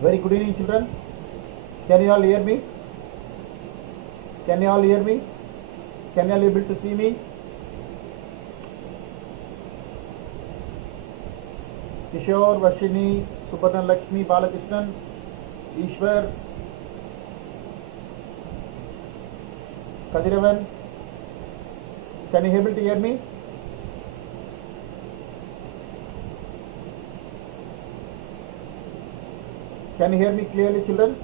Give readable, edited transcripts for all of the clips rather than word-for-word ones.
Very good evening, children. Can you all hear me? Can you all hear me? Can you all able to see me? Kishore, Vashini, Subarna Lakshmi, Balakrishnan, Ishwar, Kadiravan. Can you able to hear me? Can you hear me clearly, children?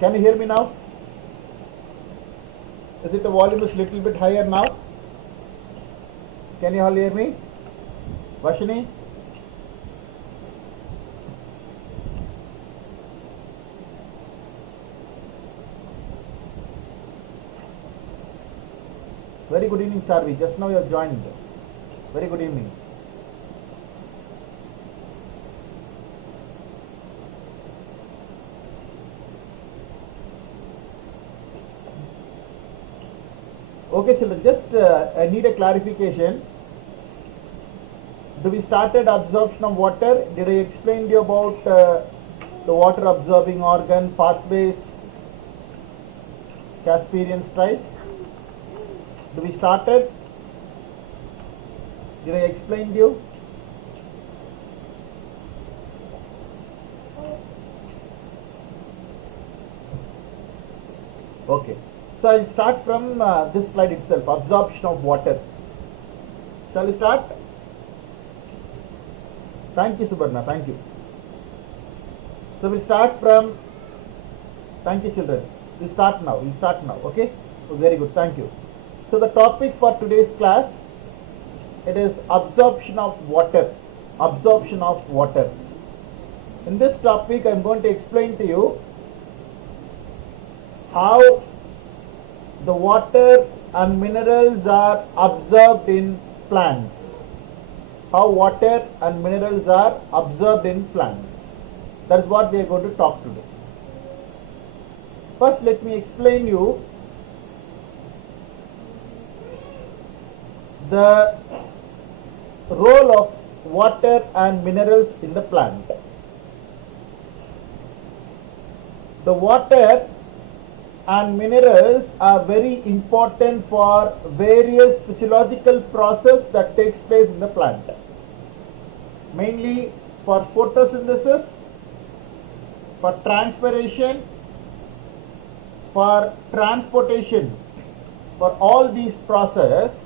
Can you hear me now? Is it the volume is little bit higher now? Can you all hear me? Vashini? Very good evening, Charvi. Just now you have joined. Very good evening. Okay, children, just I need a clarification. Do we started absorption of water? Did I explain to you about the water absorbing organ, pathways, Casparian stripes? Do we started? Did I explain to you? Okay. So I'll start from this slide itself, absorption of water. Shall we start? Thank you, Subarna. Thank you. So we'll start from, thank you, children. We'll start now. Okay? So very good. Thank you. So the topic for today's class, it is absorption of water. Absorption of water. In this topic, I am going to explain to you how the water and minerals are absorbed in plants. How water and minerals are absorbed in plants. That is what we are going to talk today. First, let me explain you the role of water and minerals in the plant. The water and minerals are very important for various physiological processes that takes place in the plant. Mainly for photosynthesis, for transpiration, for transportation. For all these processes,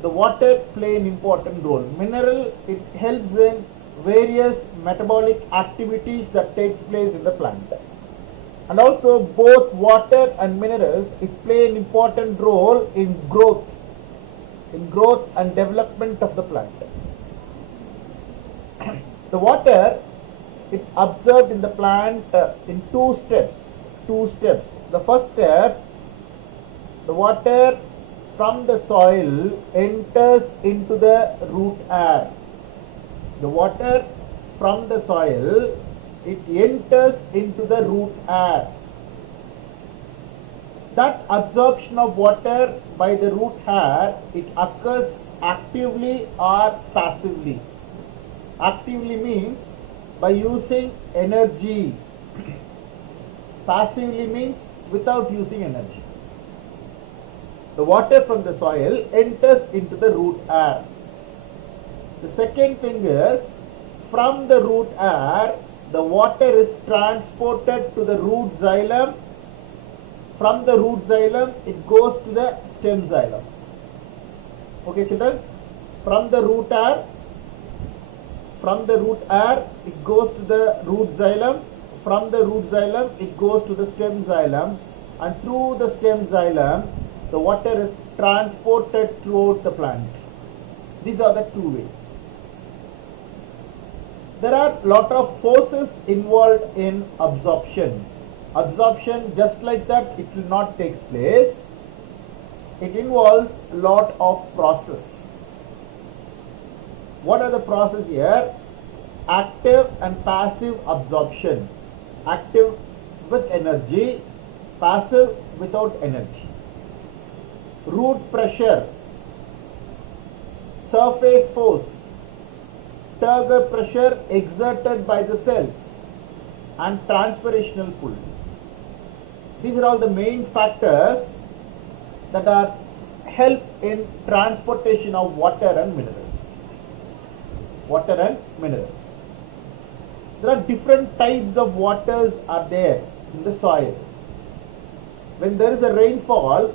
the water play an important role. Mineral, it helps in various metabolic activities that takes place in the plant. And also both water and minerals, it play an important role in growth and development of the plant. The water, it absorbed in the plant in two steps. The first step, the water from the soil enters into the root air. The water from the soil, it enters into the root air. That absorption of water by the root air, it occurs actively or passively. Actively means by using energy. Passively means without using energy. The water from the soil enters into the root air. The second thing is, from the root air, the water is transported to the root xylem. From the root xylem, it goes to the stem xylem. Okay, children? From the root air, it goes to the root xylem. From the root xylem, it goes to the stem xylem. And through the stem xylem, the water is transported throughout the plant. These are the two ways. There are lot of forces involved in absorption. Absorption, just like that, it will not take place. It involves a lot of process. What are the process here? Active and passive absorption. Active with energy, passive without energy. Root pressure, surface force, turgor pressure exerted by the cells, and transpirational pull. These are all the main factors that are help in transportation of water and minerals. Water and minerals. There are different types of waters are there in the soil. When there is a rainfall,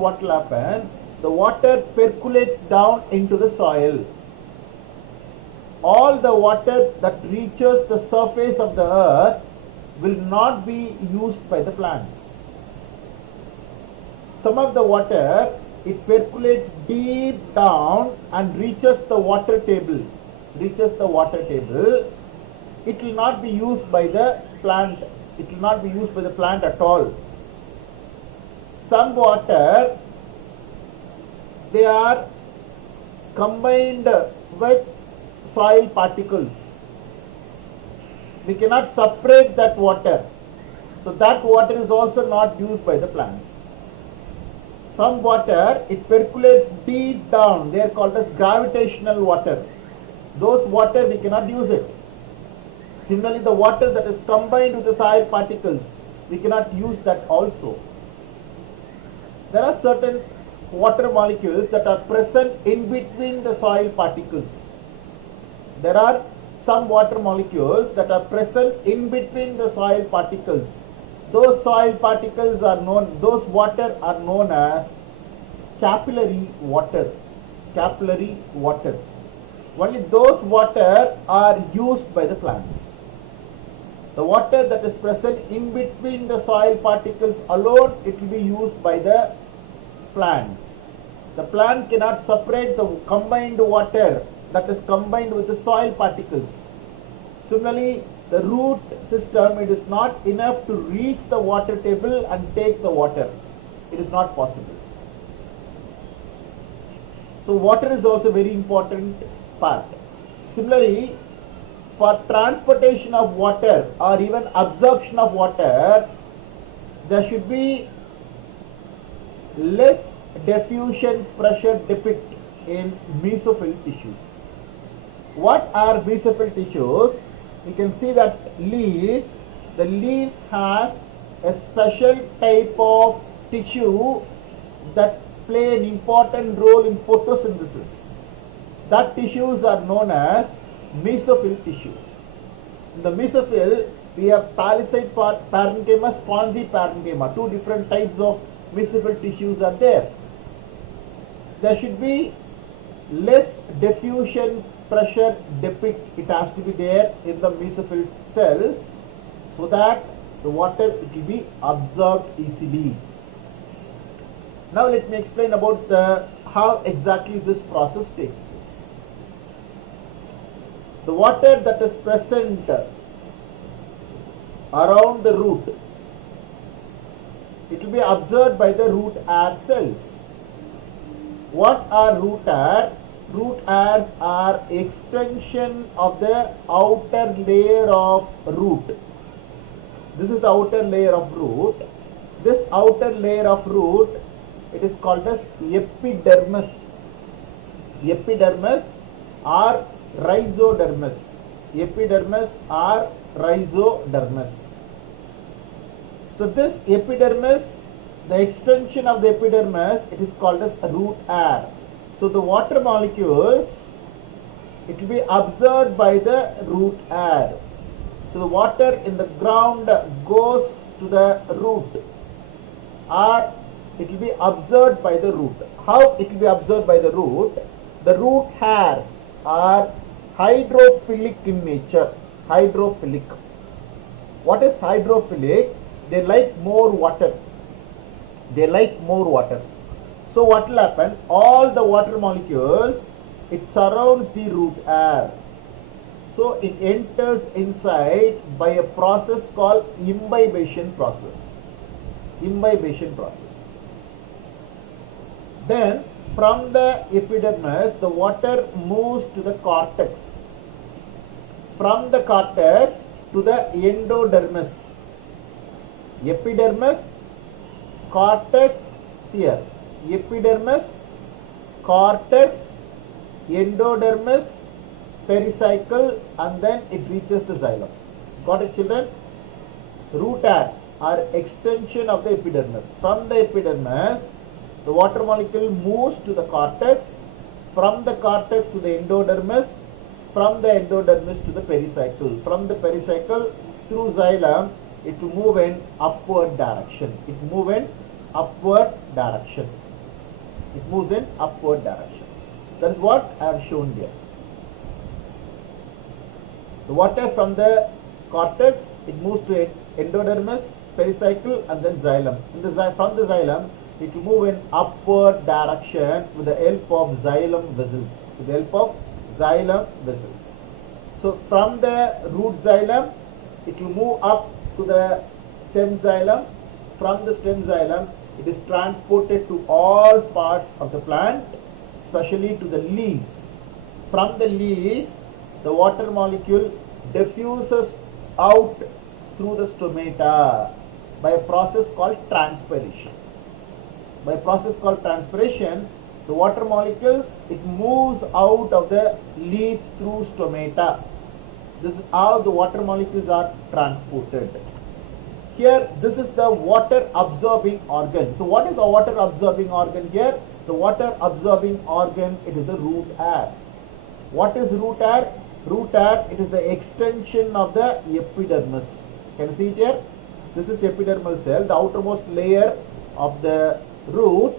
what will happen? The water percolates down into the soil. All the water that reaches the surface of the earth will not be used by the plants. Some of the water, it percolates deep down and reaches the water table. It will not be used by the plant. It will not be used by the plant at all. Some water, they are combined with soil particles. We cannot separate that water. So that water is also not used by the plants. Some water, it percolates deep down. They are called as gravitational water. Those water, we cannot use it. Similarly, the water that is combined with the soil particles, we cannot use that also. There are certain water molecules that are present in between the soil particles. There are some water molecules that are present in between the soil particles. Those soil particles are known, those water are known as capillary water. Capillary water. Only those water are used by the plants. The water that is present in between the soil particles alone, it will be used by the plants. The plant cannot separate the combined water that is combined with the soil particles. Similarly, the root system, it is not enough to reach the water table and take the water. It is not possible. So water is also a very important part. Similarly, for transportation of water or even absorption of water, there should be less diffusion pressure defect in mesophyll tissues. What are mesophyll tissues? You can see that leaves, the leaves has a special type of tissue that play an important role in photosynthesis. That tissues are known as mesophyll tissues. In the mesophyll, we have palisade parenchyma, spongy parenchyma. Two different types of mesophyll tissues are there. There should be less diffusion pressure defect. It has to be there in the mesophyll cells so that the water it will be absorbed easily. Now let me explain about how exactly this process takes place. The water that is present around the root, it will be absorbed by the root air cells. What are root air? Root hairs are extension of the outer layer of root. This is the outer layer of root. This outer layer of root, it is called as epidermis. Epidermis or rhizodermis. Epidermis or rhizodermis. So this epidermis, the extension of the epidermis, it is called as root air. So the water molecules, it will be absorbed by the root air. So the water in the ground goes to the root, or it will be absorbed by the root. How it will be absorbed by the root? The root hairs are hydrophilic in nature. Hydrophilic. What is hydrophilic? They like more water. They like more water. So what will happen? All the water molecules, it surrounds the root air. So it enters inside by a process called imbibition process. Imbibition process. Then from the epidermis, the water moves to the cortex. From the cortex to the endodermis. Epidermis, cortex, here. Epidermis, cortex, endodermis, pericycle, and then it reaches the xylem. Got it, children? Root hairs are extension of the epidermis. From the epidermis, the water molecule moves to the cortex. From the cortex to the endodermis. From the endodermis to the pericycle. From the pericycle through xylem, it will move in upward direction. It moves in upward direction. It moves in upward direction. That is what I have shown here. The water from the cortex, it moves to endodermis, pericycle, and then xylem. From the xylem, it will move in upward direction with the help of xylem vessels. With the help of xylem vessels. So from the root xylem, it will move up to the stem xylem. From the stem xylem, it is transported to all parts of the plant, especially to the leaves. From the leaves, the water molecule diffuses out through the stomata by a process called transpiration. By a process called transpiration, the water molecules, it moves out of the leaves through stomata. This is how the water molecules are transported. Here, this is the water absorbing organ. So what is the water absorbing organ here? The water absorbing organ, it is the root air. What is root air? Root air, it is the extension of the epidermis. Can you see it here? This is epidermal cell, the outermost layer of the root.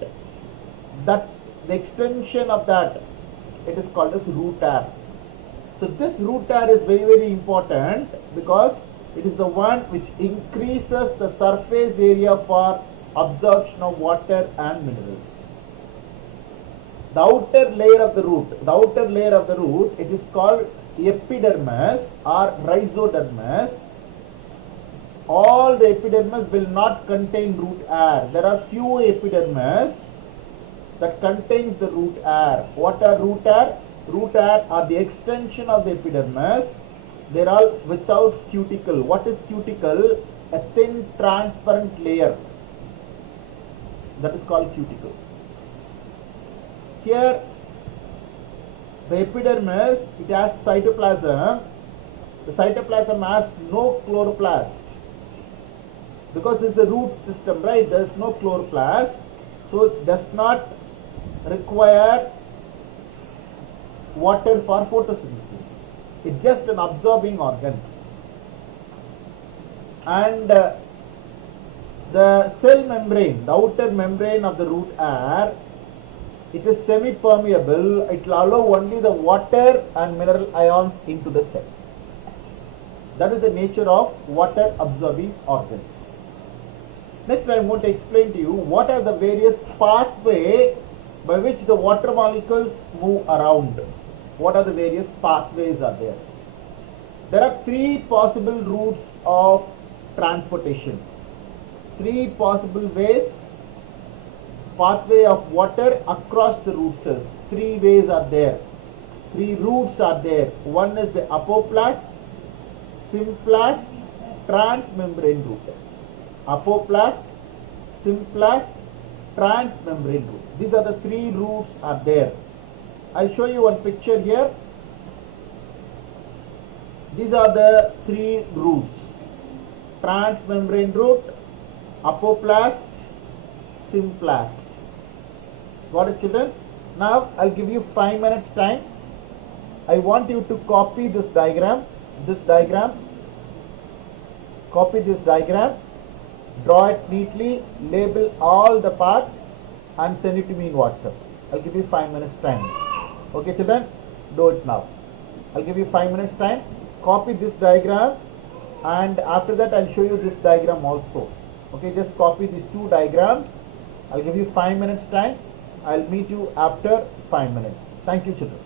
That the extension of that, it is called as root air. So this root air is very, very important because it is the one which increases the surface area for absorption of water and minerals. The outer layer of the root, it is called epidermis or rhizodermis. All the epidermis will not contain root air. There are few epidermis that contains the root air. What are root air? Root air are the extension of the epidermis. They are all without cuticle. What is cuticle? A thin transparent layer. That is called cuticle. Here, the epidermis, it has cytoplasm. The cytoplasm has no chloroplast. Because this is a root system, right? There is no chloroplast. So it does not require water for photosynthesis. It's just an absorbing organ. And the cell membrane, the outer membrane of the root air, it is semi-permeable. It will allow only the water and mineral ions into the cell. That is the nature of water absorbing organs. Next, I am going to explain to you what are the various pathways by which the water molecules move around. What are the various pathways are there? There are three possible routes of transportation. Three possible ways, pathway of water across the root cells. Three ways are there. Three routes are there. One is the apoplast, symplast, transmembrane route. Apoplast, symplast, transmembrane route. These are the three routes are there. I'll show you one picture here. These are the three routes. Transmembrane route, apoplast, symplast. Got it, children? Now I'll give you 5 minutes time. I want you to copy this diagram, copy this diagram, draw it neatly, label all the parts and send it to me in WhatsApp. I'll give you 5 minutes time. Okay children, do it now. I'll give you 5 minutes time, copy this diagram, and after that I'll show you this diagram also. Okay, just copy these two diagrams. I'll give you 5 minutes time. I'll meet you after 5 minutes. Thank you children.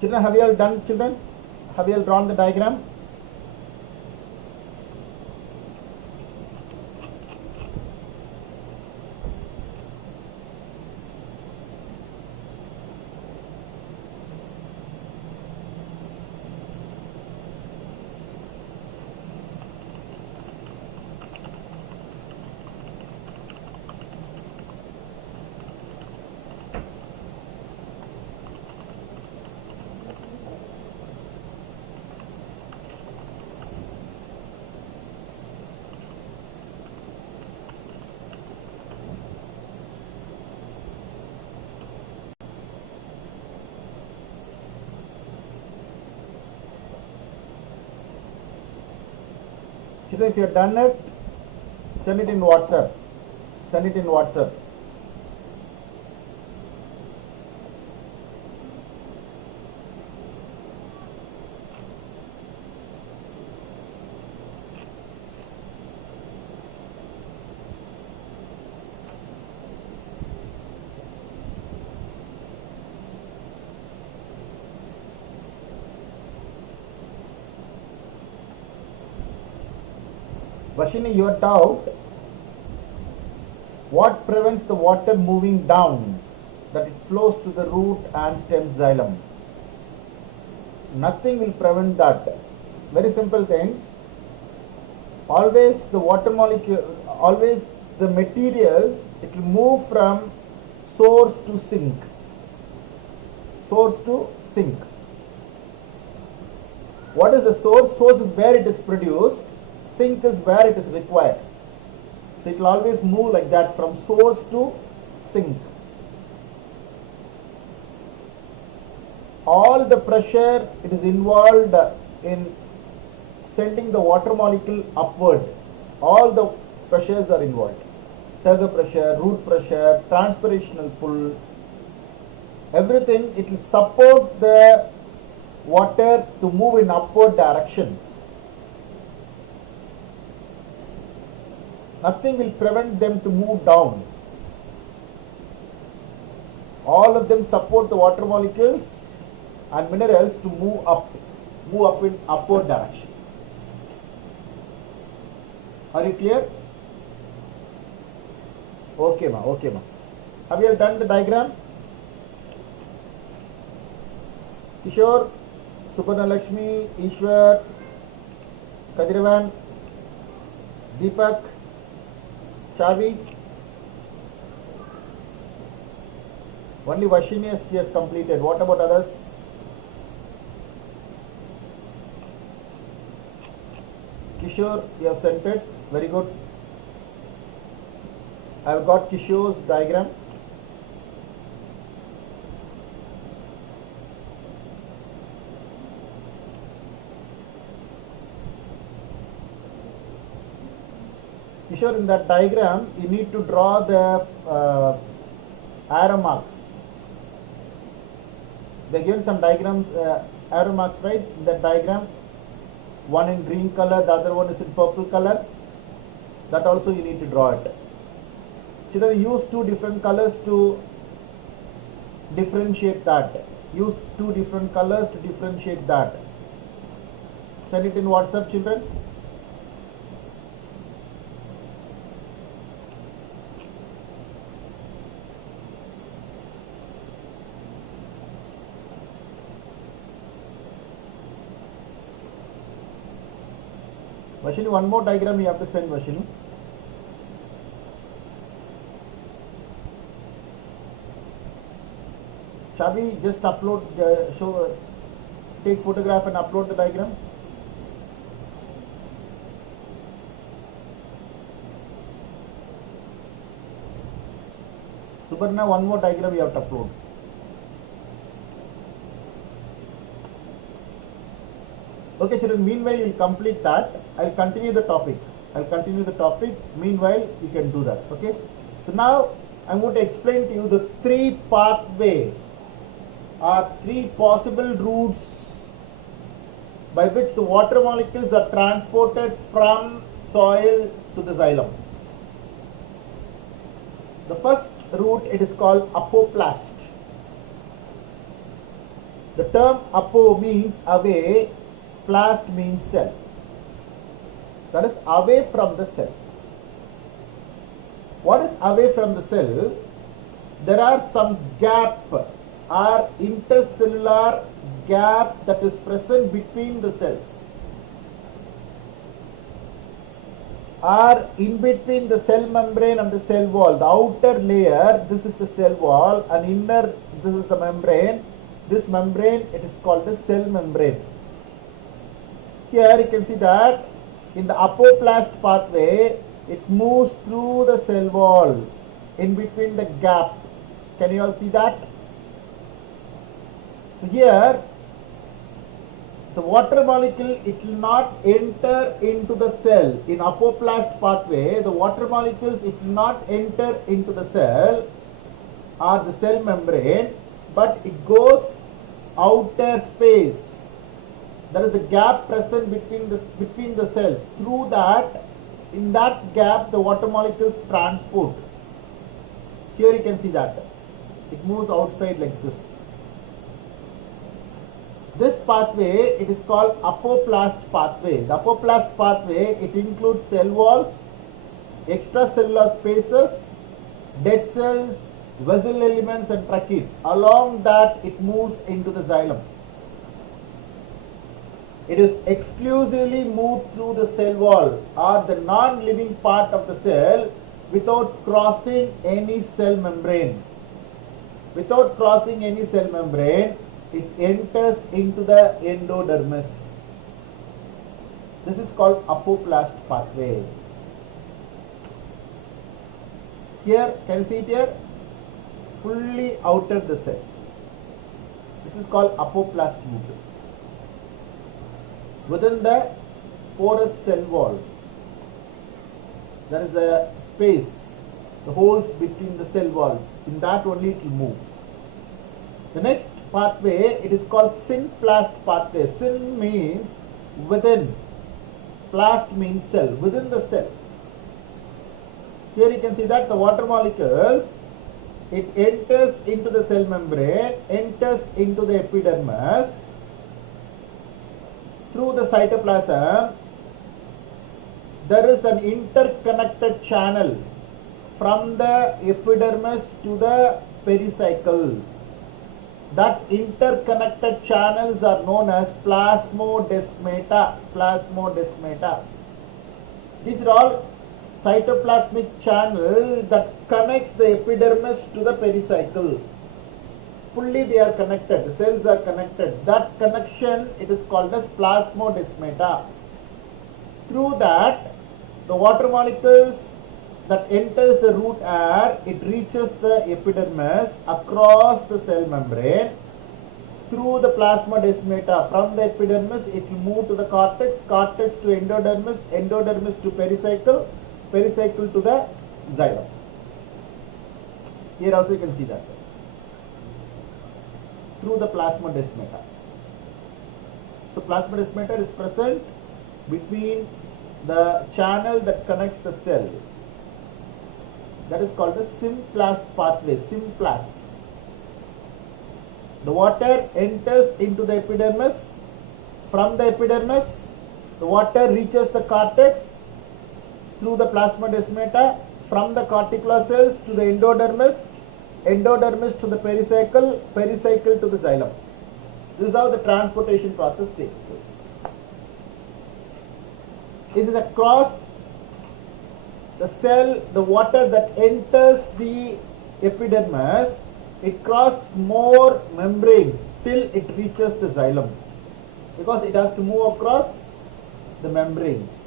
Children, have you all done, children? Have you all drawn the diagram? Children, if you have done it, send it in WhatsApp. Send it in WhatsApp. Vashini, your doubt, what prevents the water moving down, that it flows to the root and stem xylem? Nothing will prevent that. Very simple thing. Always the water molecule, always the materials, it will move from source to sink. Source to sink. What is the source? Source is where it is produced. Sink is where it is required. So it will always move like that from source to sink. All the pressure it is involved in sending the water molecule upward. All the pressures are involved. Turgor pressure, root pressure, transpirational pull, everything, it will support the water to move in upward direction. Nothing will prevent them to move down. All of them support the water molecules and minerals to move up in upward direction. Are you clear? Okay ma, okay ma. Have you all done the diagram? Kishore, Suparna Lakshmi, Ishwar, Kadiravan, Deepak, Chavi. Only Vashini has completed. What about others? Kishore, you have sent it. Very good. I have got Kishore's diagram. Kishore, in that diagram, you need to draw the arrow marks. They given some diagrams, arrow marks, right? In that diagram, one in green color, the other one is in purple color. That also you need to draw it. Children, use two different colors to differentiate that. Use two different colors to differentiate that. Send it in WhatsApp, children. Vashini, one more diagram you have to send, Vashini. Chavi, just upload, take photograph and upload the diagram. Subarna, one more diagram you have to upload. Okay, children, meanwhile you will complete that. I will continue the topic. Meanwhile, you can do that. Okay. So now I am going to explain to you the three pathways or three possible routes by which the water molecules are transported from soil to the xylem. The first route, it is called apoplast. The term apo means away, plast means cell. That is away from the cell. What is away from the cell? There are some gap or intercellular gap that is present between the cells, or in between the cell membrane and the cell wall. The outer layer, this is the cell wall, and inner, this is the membrane. This membrane, it is called the cell membrane. Here you can see that in the apoplast pathway, it moves through the cell wall in between the gap. Can you all see that? So here, the water molecule, it will not enter into the cell. In apoplast pathway, the water molecules, it will not enter into the cell or the cell membrane, but it goes outer space. There is a gap present between the cells. Through that, in that gap, the water molecules transport. Here you can see that. It moves outside like this. This pathway, it is called apoplast pathway. The apoplast pathway, it includes cell walls, extracellular spaces, dead cells, vessel elements and tracheids. Along that, it moves into the xylem. It is exclusively moved through the cell wall or the non-living part of the cell without crossing any cell membrane. Without crossing any cell membrane, it enters into the endodermis. This is called apoplast pathway. Here, can you see it here? Fully outer the cell. This is called apoplast route. Within the porous cell wall, there is a space, the holes between the cell wall. In that only it will move. The next pathway, it is called synplast pathway. Syn means within, plast means cell, within the cell. Here you can see that the water molecules, it enters into the cell membrane, enters into the epidermis. Through the cytoplasm, there is an interconnected channel from the epidermis to the pericycle. That interconnected channels are known as plasmodesmata. Plasmodesmata. These are all cytoplasmic channels that connects the epidermis to the pericycle. Fully they are connected, the cells are connected. That connection, it is called as plasmodesmata. Through that, the water molecules that enters the root air, it reaches the epidermis across the cell membrane. Through the plasmodesmata, from the epidermis, it will move to the cortex, cortex to endodermis, endodermis to pericycle, pericycle to the xylem. Here also you can see that. Through the plasmodesmata. So plasmodesmata is present between the channel that connects the cell. That is called the synplast pathway, synplast. The water enters into the epidermis. From the epidermis, the water reaches the cortex through the plasmodesmata. From the cortical cells to the endodermis, endodermis to the pericycle, pericycle to the xylem. This is how the transportation process takes place. This is across the cell, the water that enters the epidermis, it crosses more membranes till it reaches the xylem, because it has to move across the membranes,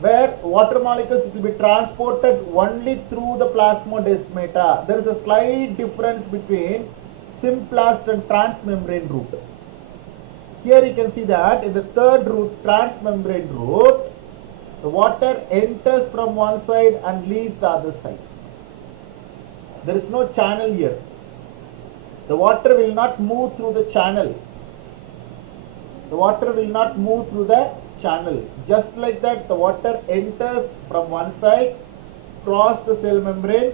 where water molecules will be transported only through the plasmodesmata. There is a slight difference between synplast and transmembrane route. Here you can see that in the third route, transmembrane route, the water enters from one side and leaves the other side. There is no channel here. The water will not move through the channel. The water will not move through the channel. Just like that, the water enters from one side, cross the cell membrane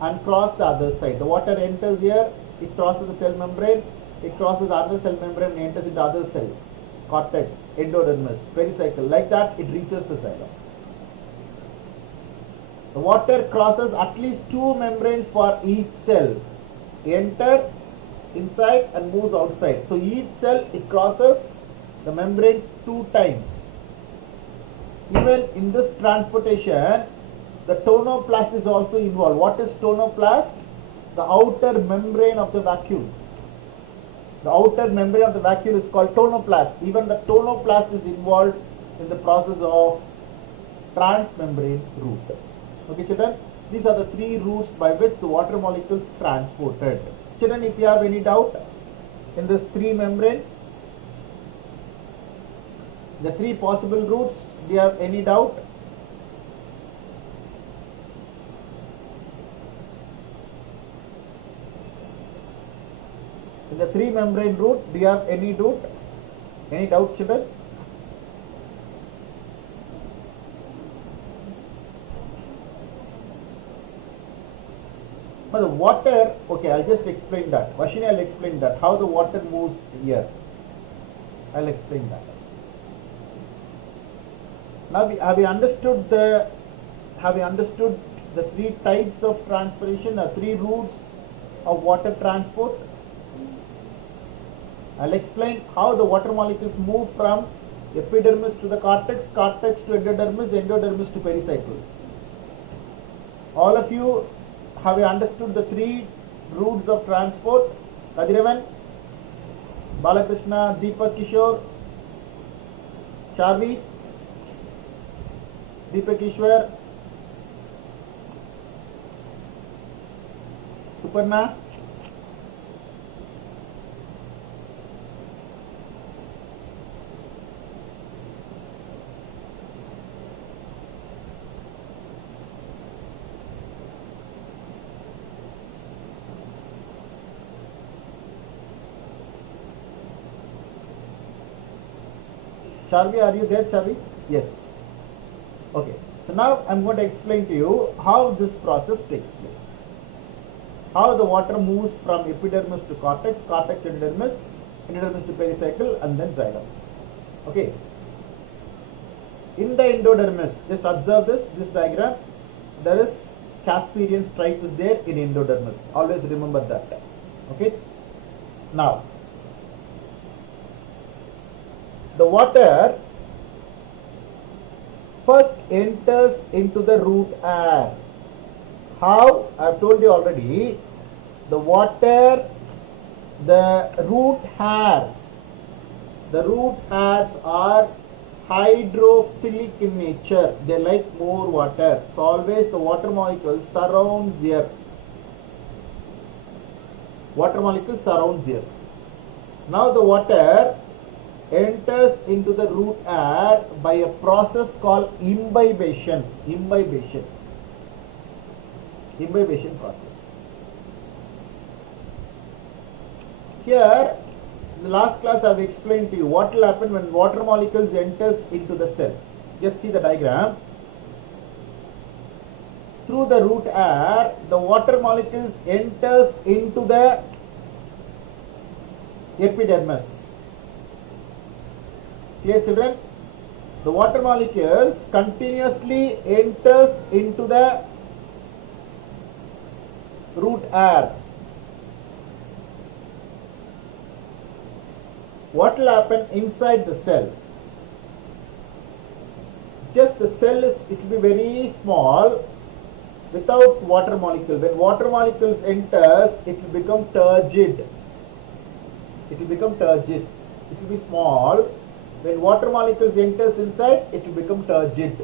and cross the other side. The water enters here, it crosses the cell membrane, it crosses other cell membrane and enters into other cell, cortex, endodermis, pericycle. Like that, it reaches the xylem. The water crosses at least two membranes for each cell. Enter inside and moves outside. So each cell, it crosses the membrane 2 times. Even in this transportation, the tonoplast is also involved. What is tonoplast? The outer membrane of the vacuole. The outer membrane of the vacuole is called tonoplast. Even the tonoplast is involved in the process of transmembrane route. Okay, children, these are the 3 routes by which the water molecules transported. Children, if you have any doubt in this 3 membrane, the 3 possible routes, do you have any doubt? In the 3 membrane route, do you have any doubt? Any doubt, children? For the water, okay, I'll just explain that. Vashini, I'll explain that. How the water moves here. I'll explain that. Now, have you understood the 3 types of transpiration, or 3 routes of water transport? I'll explain how the water molecules move from epidermis to the cortex, cortex to endodermis, endodermis to pericycle. All of you, have you understood the 3 routes of transport? Kadiravan, Balakrishna, Deepak Kishore, Charvi, Deepak Ishwar, Suparna. Charvi, are you there, Charvi? Yes. Okay. So now I am going to explain to you how this process takes place. How the water moves from epidermis to cortex, cortex to endodermis, endodermis to pericycle, and then xylem. Okay. In the endodermis, just observe this diagram. There is Casparian stripe is there in endodermis. Always remember that. Okay. Now, the water first enters into the root air. How? I have told you already. The water, the root hairs are hydrophilic in nature. They like more water. So always the water molecules surrounds here. Water molecules surrounds here. Now the water enters into the root air by a process called imbibition process. Here, in the last class I have explained to you what will happen when water molecules enters into the cell. Just see the diagram. Through the root air, the water molecules enters into the epidermis. Clear, children? The water molecules continuously enters into the root air. What will happen inside the cell? Just the cell is, it will be very small without water molecule. When water molecules enters, it will become turgid. It will be small. When water molecules enters inside, it will become turgid.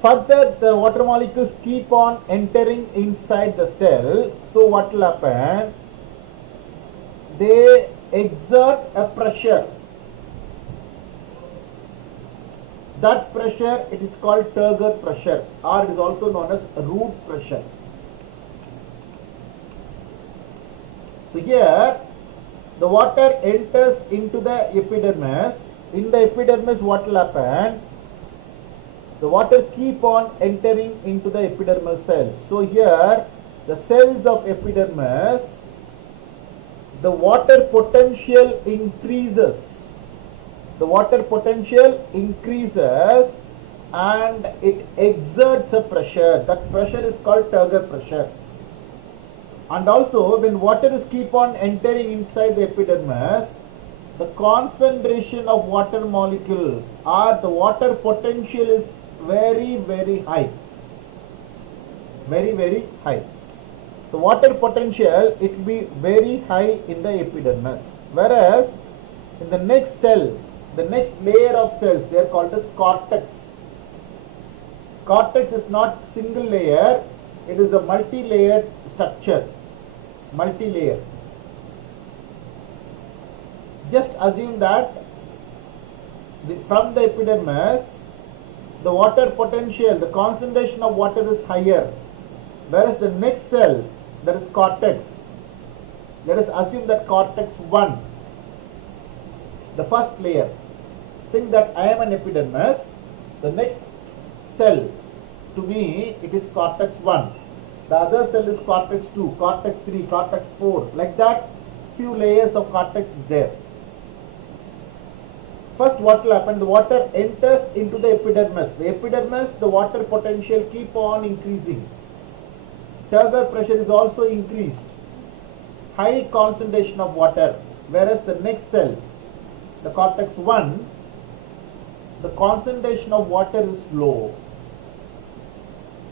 Further, the water molecules keep on entering inside the cell. So what will happen? They exert a pressure. That pressure, it is called turgor pressure, or it is also known as root pressure. So here, the water enters into the epidermis. In the epidermis, what will happen? The water keep on entering into the epidermal cells. So here, the cells of epidermis, the water potential increases. The water potential increases and it exerts a pressure. That pressure is called Turgor pressure. And also when water is keep on entering inside the epidermis, the concentration of water molecule or the water potential is very high. Very high. The water potential, it will be very high in the epidermis. Whereas in the next cell, the next layer of cells, they are called as cortex. Cortex is not single layer, it is a multi-layered structure. Multi-layer. Just assume that from the epidermis, the water potential, the concentration of water is higher. Whereas the next cell, that is cortex, let us assume that cortex 1, the first layer. Think that I am an epidermis, the next cell to me it is cortex 1, the other cell is cortex 2, cortex 3, cortex 4, like that few layers of cortex is there. First what will happen, the water enters into the epidermis. The epidermis, the water potential keep on increasing. Turgor pressure is also increased. High concentration of water. Whereas the next cell, the cortex 1, the concentration of water is low.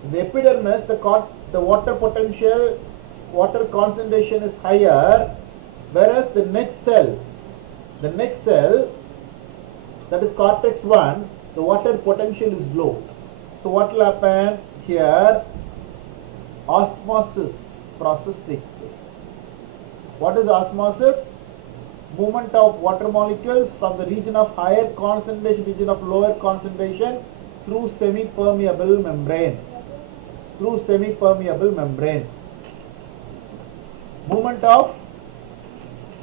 In the epidermis, the water potential, water concentration is higher. Whereas the next cell, that is cortex 1, the water potential is low. So what will happen here? Osmosis process takes place. What is osmosis? Movement of water molecules from the region of higher concentration, region of lower concentration through semi-permeable membrane. Movement of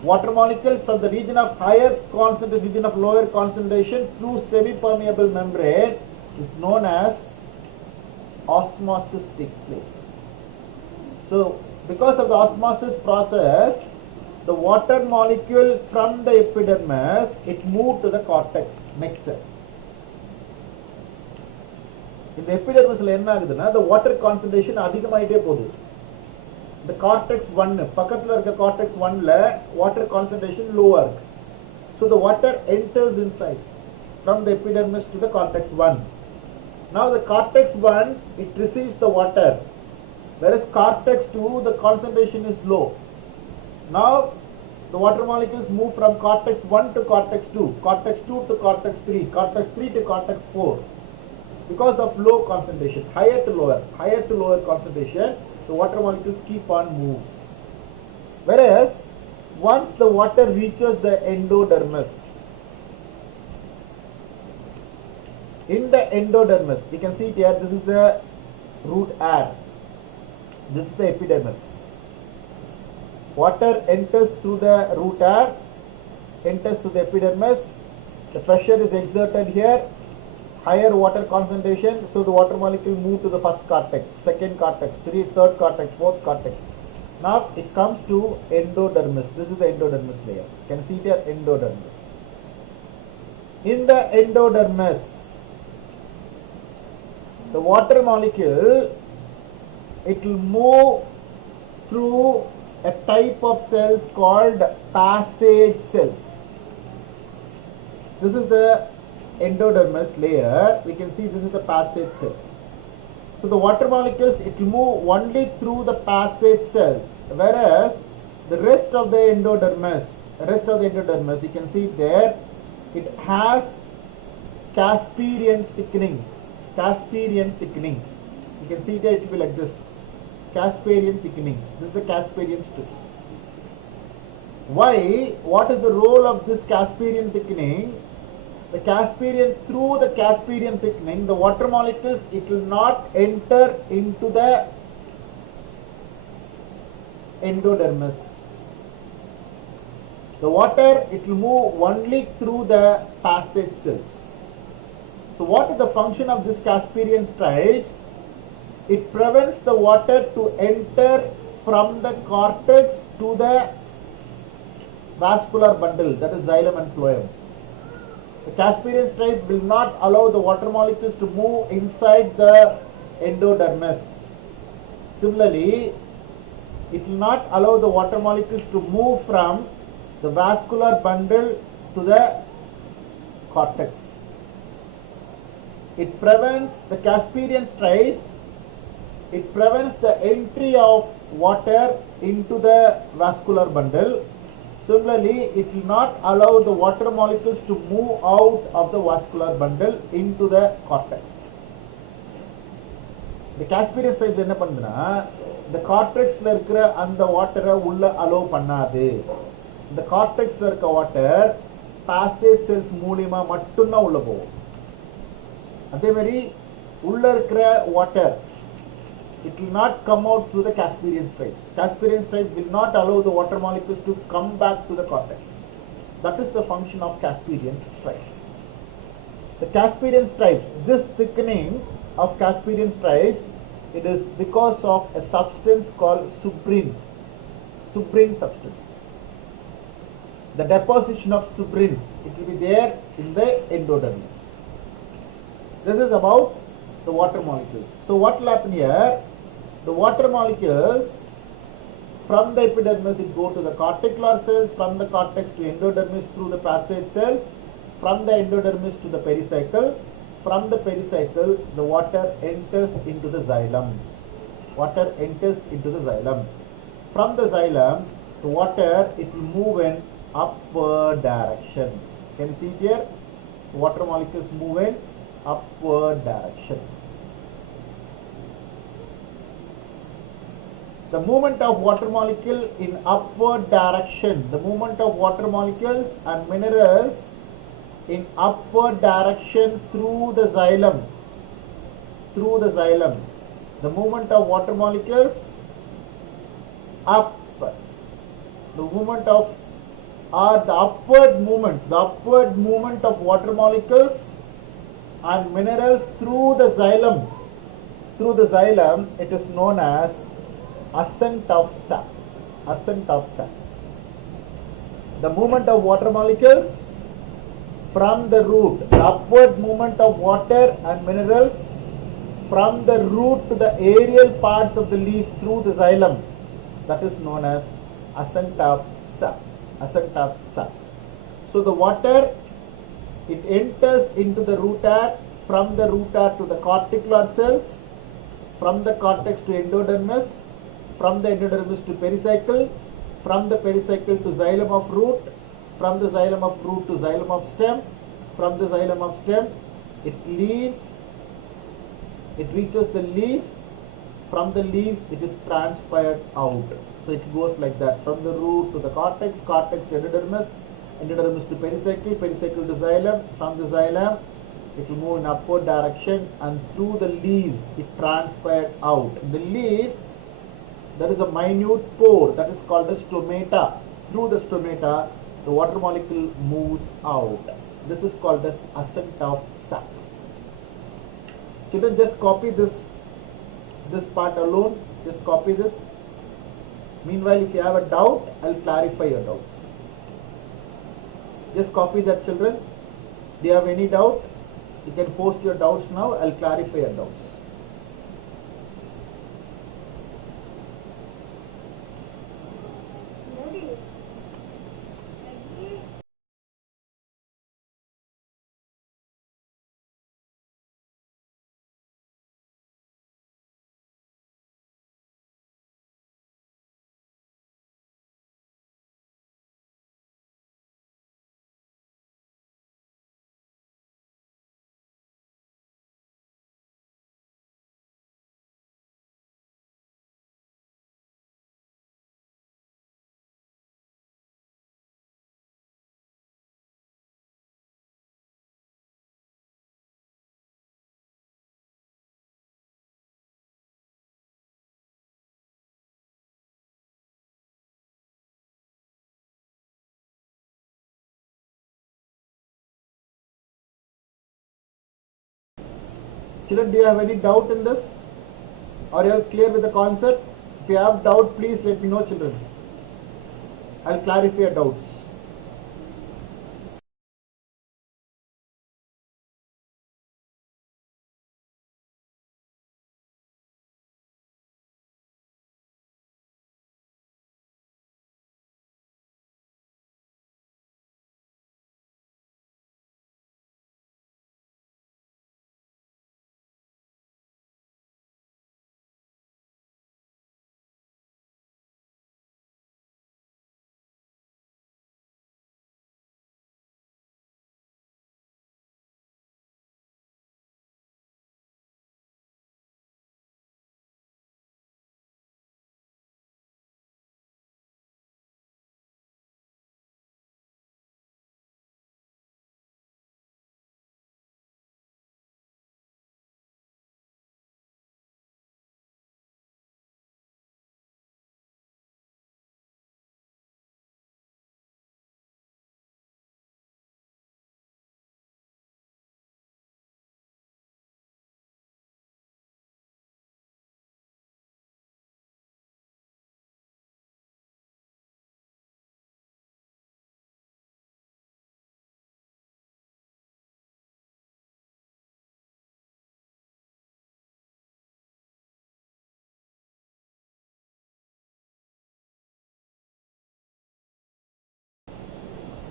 water molecules from the region of higher concentration, region of lower concentration through semi-permeable membrane is known as osmosis takes place. So, because of the osmosis process, the water molecule from the epidermis, it moved to the cortex, next cell. In the epidermis, the water concentration அதிகமாயிட்டே போகுது. The cortex 1, பக்கத்துல இருக்க cortex 1ல water concentration lower. So the water enters inside from the epidermis to the cortex 1. Now the cortex 1, it receives the water. Whereas cortex 2, the concentration is low. Now the water molecules move from cortex 1 to cortex 2, cortex 2 to cortex 3, cortex 3 to cortex 4. Because of low concentration, higher to lower concentration, the water molecules keep on moves. Whereas once the water reaches the endodermis, in the endodermis, you can see it here, this is the root air, this is the epidermis. Water enters through the root air, enters to the epidermis, the pressure is exerted here, higher water concentration, so the water molecule move to the first cortex, second cortex, third cortex, fourth cortex. Now it comes to endodermis. This is the endodermis layer. You can see there endodermis. In the endodermis, the water molecule, it will move through a type of cells called passage cells. This is the endodermis layer. We can see this is the passage cell. So the water molecules, it will move only through the passage cells, whereas the rest of the endodermis, you can see there, it has Casparian thickening. You can see there, it will be like this, Casparian thickening. This is the Casparian strips. Why? What is the role of this Casparian thickening? The Casparian, through the Casparian thickening, the water molecules, it will not enter into the endodermis. The water, it will move only through the passage cells. So what is the function of this Casparian stripes? It prevents the water to enter from the cortex to the vascular bundle, that is xylem and phloem. The Casparian stripe will not allow the water molecules to move inside the endodermis. Similarly, it will not allow the water molecules to move from the vascular bundle to the cortex. It prevents the Casparian stripes. It prevents the entry of water into the vascular bundle. Similarly, it will not allow the water molecules to move out of the vascular bundle into the cortex. The Casparian stripes என்ன பண்ணுதுன்னா இந்த கார்டெக்ஸ்ல இருக்கிற அந்த வாட்டரை உள்ள allow பண்ணாது. இந்த கார்டெக்ஸ்ல இருக்க வாட்டர் பாசேஜ் செல்ஸ் மூலியமா மட்டும்தான் உள்ள போகும். அதே மாதிரி உள்ள இருக்கிற water it will not come out through the Casparian stripes. Casparian stripes will not allow the water molecules to come back to the cortex. That is the function of Casparian stripes. The Casparian stripes, this thickening of Casparian stripes, it is because of a substance called subrin. Subrin substance. The deposition of subrin, it will be there in the endodermis. This is about the water molecules. So what will happen here? The water molecules from the epidermis it go to the corticular cells, from the cortex to endodermis through the passage cells, from the endodermis to the pericycle, from the pericycle the water enters into the xylem. Water enters into the xylem. From the xylem, the water it will move in upward direction. Can you see it here? Water molecules move in upward direction. The movement of water molecule in upward direction, the movement of water molecules and minerals in upward direction through the xylem, the movement of water molecules up, the movement of or the upward movement of water molecules and minerals through the xylem, it is known as ascent of sap. The movement of water molecules from the root, the upward movement of water and minerals from the root to the aerial parts of the leaf through the xylem, that is known as ascent of sap. So the water, it enters into the root hair, from the root hair to the corticular cells, from the cortex to endodermis, from the endodermis to pericycle, from the pericycle to xylem of root, from the xylem of root to xylem of stem, from the xylem of stem it reaches the leaves, from the leaves it is transpired out. So it goes like that, from the root to the cortex, cortex to endodermis, endodermis to pericycle, pericycle to xylem, from the xylem it will move in upward direction and through the leaves it transpired out. The leaves, there is a minute pore that is called the stomata. Through the stomata the water molecule moves out. This is called as ascent of sap. Children, just copy this part alone, just copy this. Meanwhile, if you have a doubt, I will clarify your doubts. Just copy that, children. Do you have any doubt? You can post your doubts now, I will clarify your doubts. Children, do you have any doubt in this? Are you all clear with the concept? If you have doubt, please let me know, children. I'll clarify your doubts.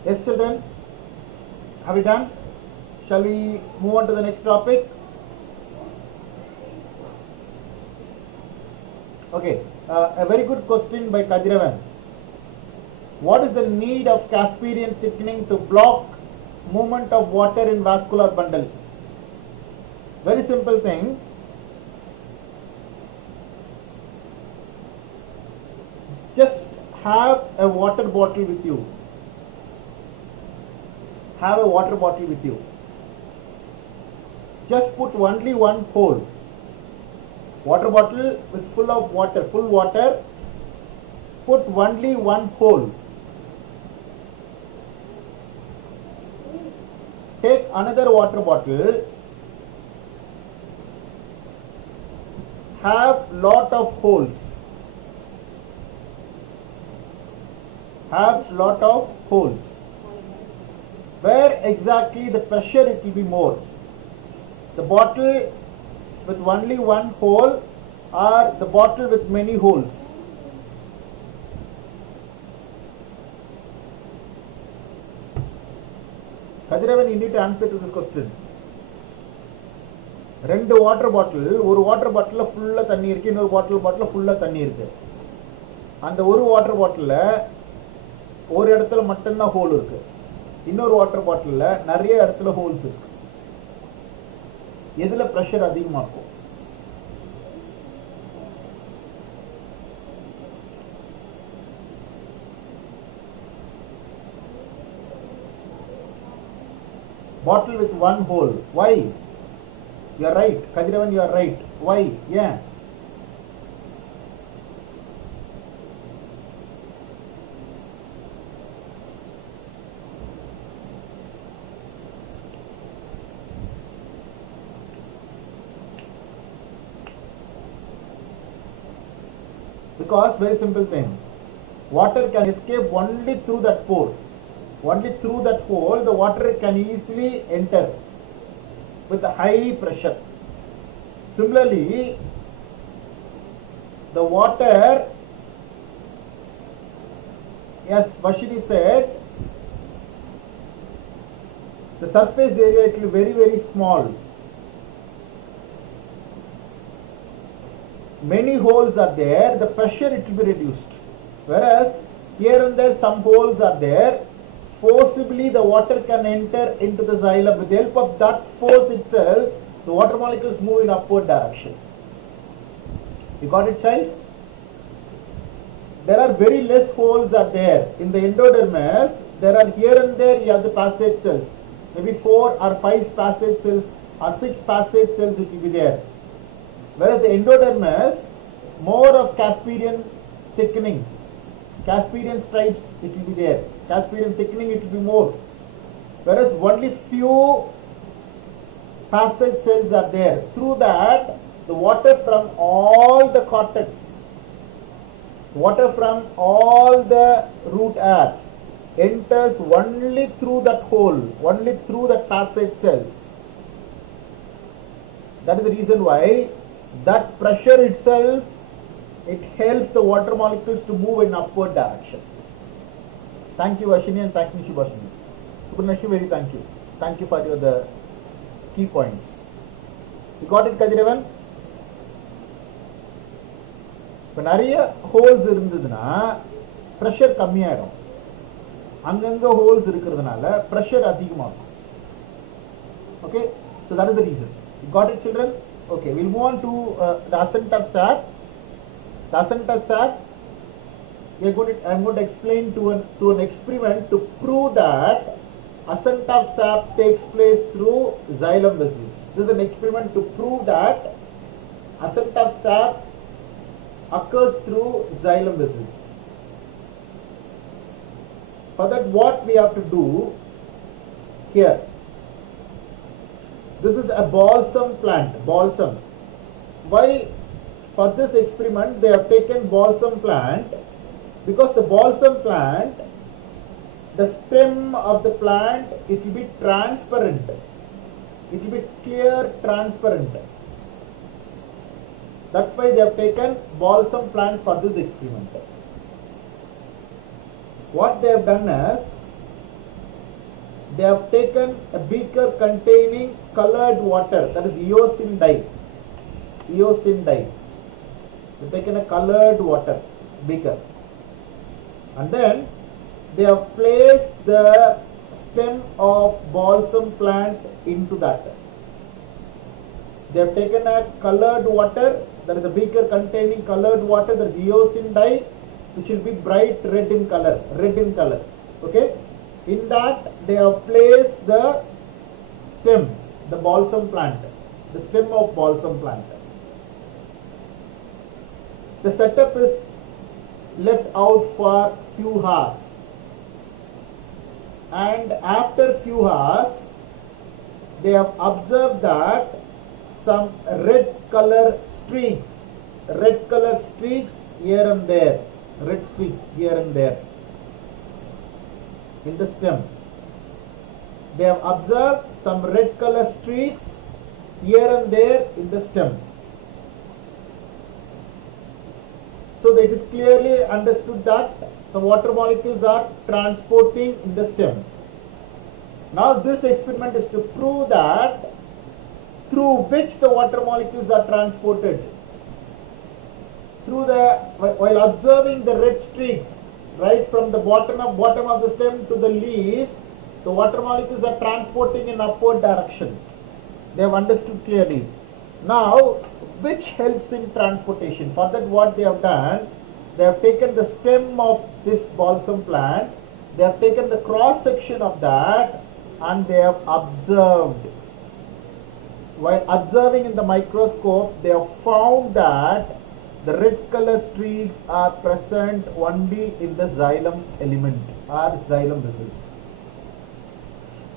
Yes, children. Have we done? Shall we move on to the next topic? Okay, a very good question by Kajiravan. What is the need of Casparian thickening to block movement of water in vascular bundle? Very simple thing. Just have a water bottle with you. Have a water bottle with you. Just put only one hole. Water bottle with full water. Put only one hole. Take another water bottle. Have lot of holes. Have lot of holes. Where exactly the pressure it will be more? The bottle with only one hole or the bottle with many holes? Kajiravan, you need to answer to this question. ரெண்டு water bottle, ஒரு water bottle ஃபுல்லாக தண்ணி இருக்கு, இன்னொரு பாட்டில் ஃபுல்லாக தண்ணி இருக்கு. அந்த ஒரு வாட்டர் பாட்டிலில் ஒரு இடத்துல மட்டும்தான் ஹோல் இருக்கு, இன்னொரு வாட்டர் பாட்டிலில் நிறைய இடத்துல ஹோல்ஸ் இருக்கு. எதுல பிரஷர் அதிகமாக இருக்கும்? Bottle with one hole. Why? You are right, Kajiravan, you are right. Why? Yeah. Because very simple thing. Water can escape only through that pore. Only through that hole the water can easily enter with a high pressure. Similarly, the water, yes, Vashini said, the surface area it will be very, very small. Many holes are there, the pressure it will be reduced. Whereas here and there some holes are there, forcibly the water can enter into the xylem. With the help of that force itself, the water molecules move in upward direction. You got it, child? There are very less holes are there. In the endodermis, there are here and there you have the passage cells. Maybe 4 or 5 passage cells or 6 passage cells it will be there. Whereas the endodermis, more of Casparian thickening. Casparian stripes it will be there. Casparian thickening it will be more. Whereas only few passage cells are there. Through that the water from all the cortex, water from all the root hairs enters only through that hole, only through that passage cells. That is the reason why that pressure itself, it helps the water molecules to move in upward direction. Thank you, Ashini, and thank you, Shubhashini. Suparnashi, very thank you. Thank you for your the key points. You got it, Kajiravan? இப்போ நிறைய holes இருந்ததுன்னா pressure கம்மியாயிடும். அங்கங்க holes இருக்கிறதுனால pressure அதிகமாகும். Okay, so that is the reason. You got it, children? Okay, we'll move on to the ascent of sap. The ascent of sap, I'm going to explain to an experiment to prove that ascent of sap takes place through xylem vessels. This is an experiment to prove that ascent of sap occurs through xylem vessels. For that, what we have to do here, this is a balsam plant, balsam. Why for this experiment they have taken balsam plant? Because the balsam plant, the stem of the plant, it will be transparent, it will be clear, transparent. That's why they have taken balsam plant for this experiment. What they have done is, they have taken a beaker containing colored water, that is eosin dye. Eosin dye. They have taken a colored water beaker, and then they have placed the stem of balsam plant into that. They have taken a colored water, that is a beaker containing colored water, that is eosin dye, which will be bright red in color, okay. In that they have placed the stem, the balsam plant, the stem of balsam plant. The setup is left out for few hours, and after few hours they have observed that some red color streaks here and there, red streaks here and there in the stem. They have observed some red color streaks here and there in the stem. So it is clearly understood that the water molecules are transporting in the stem. Now this experiment is to prove that through which the water molecules are transported. Through the, while observing the red streaks right from the bottom of the stem to the leaves, the water molecules are transporting in upward direction. They have understood clearly. Now, which helps in transportation? For that, what they have done, they have taken the stem of this balsam plant, they have taken the cross section of that, and they have observed. While observing in the microscope, they have found that the red color streaks are present only in the xylem element or xylem vessels.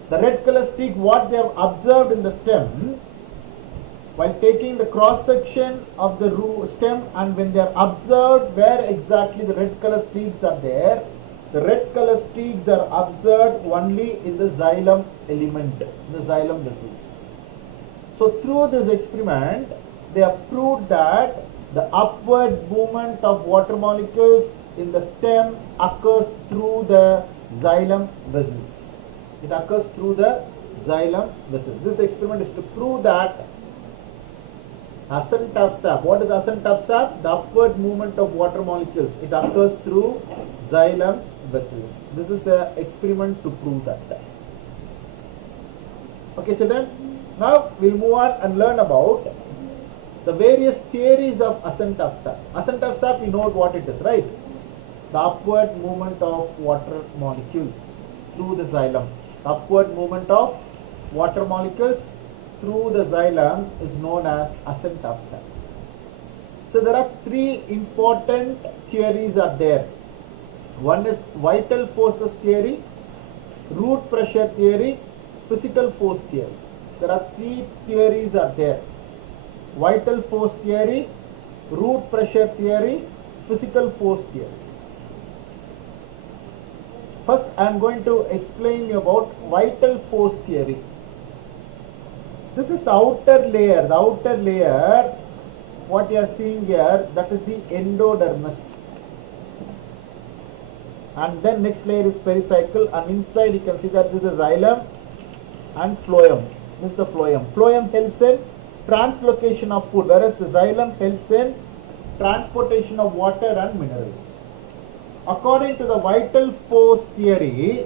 The red color streak, what they have observed in the stem, while taking the cross section of the stem, and when they are observed where exactly the red color streaks are there, the red color streaks are observed only in the xylem element, the xylem vessels. So through this experiment, they have proved that the upward movement of water molecules in the stem occurs through the xylem vessels. It occurs through the xylem vessels. This experiment is to prove that ascent of sap. What is ascent of sap? The upward movement of water molecules. It occurs through xylem vessels. This is the experiment to prove that. Okay, children. Now we'll move on and learn about the various theories of ascent of sap. Ascent of sap, you know what it is, right? The upward movement of water molecules through the xylem. The upward movement of water molecules through the xylem is known as ascent of sap. So there are three important theories are there. One is vital forces theory, root pressure theory, physical force theory. There are three theories are there. vital force theory, root pressure theory, physical force theory. First, I am going to explain you about vital force theory. This is the outer layer. The outer layer, what you are seeing here, that is the endodermis. And then next layer is pericycle, and inside you can see that this is the xylem and phloem. This is the phloem. Phloem helps in translocation of food, whereas the xylem helps in transportation of water and minerals. According to the vital force theory,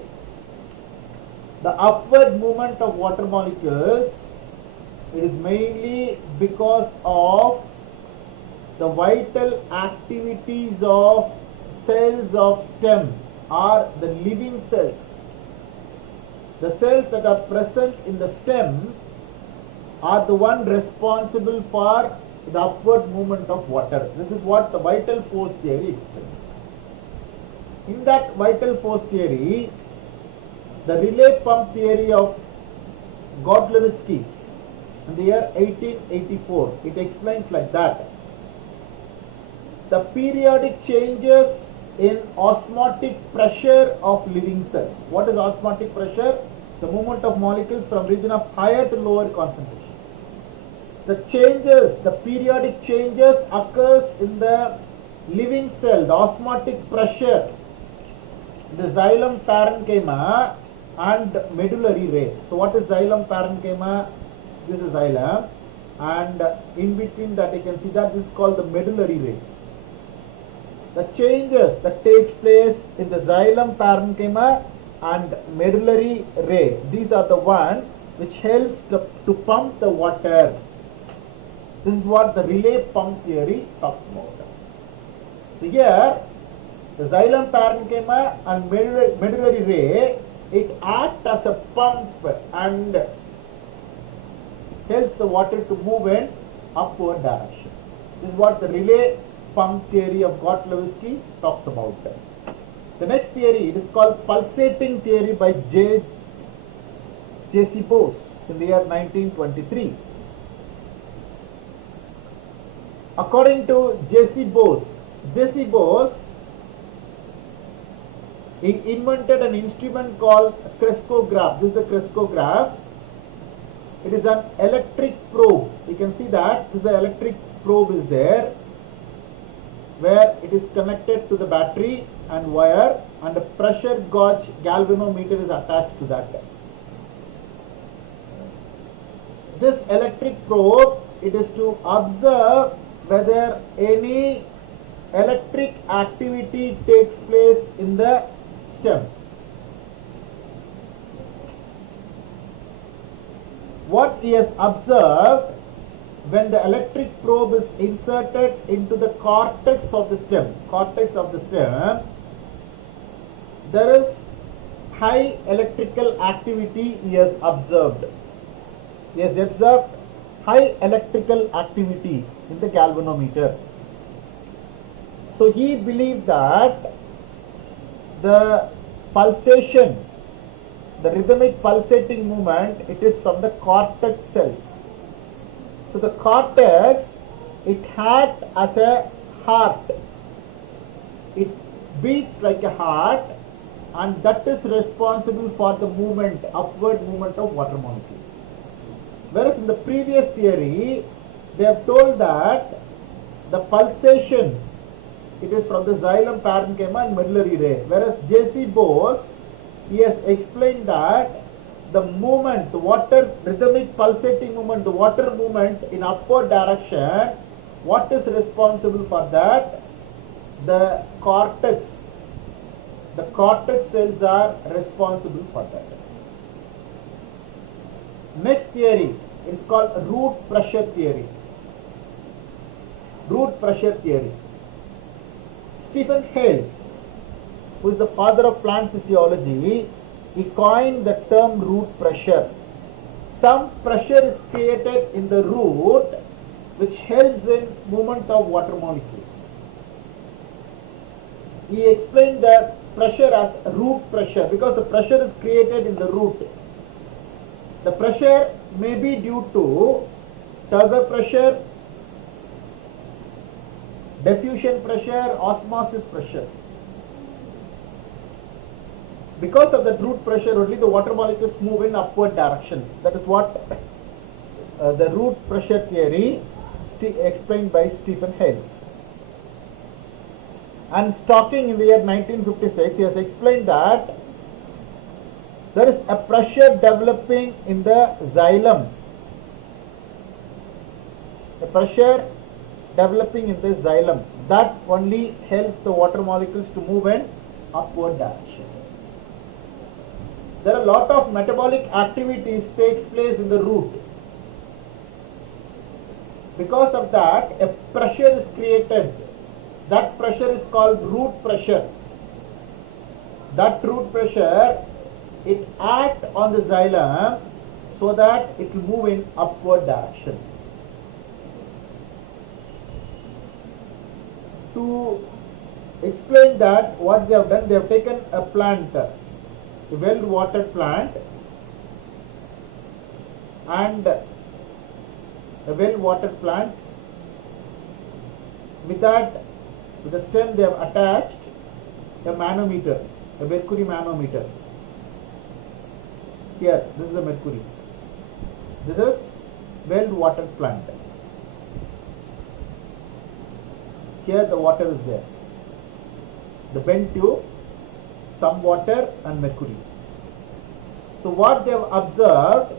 the upward movement of water molecules, it is mainly because of the vital activities of cells of stem or the living cells. The cells that are present in the stem are the one responsible for the upward movement of water. This is what the vital force theory explains. In that vital force theory, the relay pump theory of Godlewski in the year 1884, it explains like that. The periodic changes in osmotic pressure of living cells. What is osmotic pressure? The movement of molecules from region of higher to lower concentration. The changes, the periodic changes occurs in the living cell, the osmotic pressure, the xylem parenchyma and medullary ray. So what is xylem parenchyma? This is xylem, and in between that you can see that this is called the medullary rays. The changes that takes place in the xylem parenchyma and medullary ray, these are the one which helps to pump the water. This is what the relay pump theory talks about. So here, the xylem parenchyma and medullary ray, it acts as a pump and helps the water to move in upward direction. This is what the relay pump theory of Godlewski talks about. The next theory, it is called pulsating theory by J.C. Bose in the year 1923. According to J.C. Bose, he invented an instrument called crescograph. This is the crescograph. It is an electric probe. You can see that this is an electric probe is there, where it is connected to the battery and wire, and a pressure gauge galvanometer is attached to that. This electric probe, it is to observe whether any electric activity takes place in the stem. What he has observed, when the electric probe is inserted into the cortex of the stem, there is high electrical activity he has observed. He has observed high electrical activity in the galvanometer. So he believed that the pulsation, the rhythmic pulsating movement, it is from the cortex cells. So the cortex, it acts as a heart. It beats like a heart, and that is responsible for the movement, upward movement of water molecules. Whereas in the previous theory, they have told that the pulsation, it is from the xylem parenchyma and medullary ray. Whereas J.C. Bose, he has explained that the movement, the water, rhythmic pulsating movement, the water movement in upward direction, what is responsible for that? The cortex. The cortex cells are responsible for that. Next theory is called root pressure theory. Root pressure theory. Stephen Hales, who is the father of plant physiology, he coined the term root pressure. Some pressure is created in the root which helps in movement of water molecules. He explained the pressure as root pressure because the pressure is created in the root. The pressure may be due to turgor pressure, diffusion pressure, osmosis pressure. Because of the root pressure only the water molecules move in upward direction. That is what the root pressure theory explained by Stephen Hales. And Stocking in the year 1956, he has explained that there is a pressure developing in the xylem. A pressure developing in the xylem that only helps the water molecules to move in upward direction. There are a lot of metabolic activities takes place in the root. Because of that, a pressure is created. That pressure is called root pressure. That root pressure, it acts on the xylem so that it will move in upward direction. To explain that, what they have done, they have taken a plant, a well-watered plant, and a well-watered plant. With that, with the stem they have attached a manometer, a mercury manometer. Here, this is a mercury. This is well-watered plant. Here the water is there. The bent tube, some water and mercury. So what they have observed,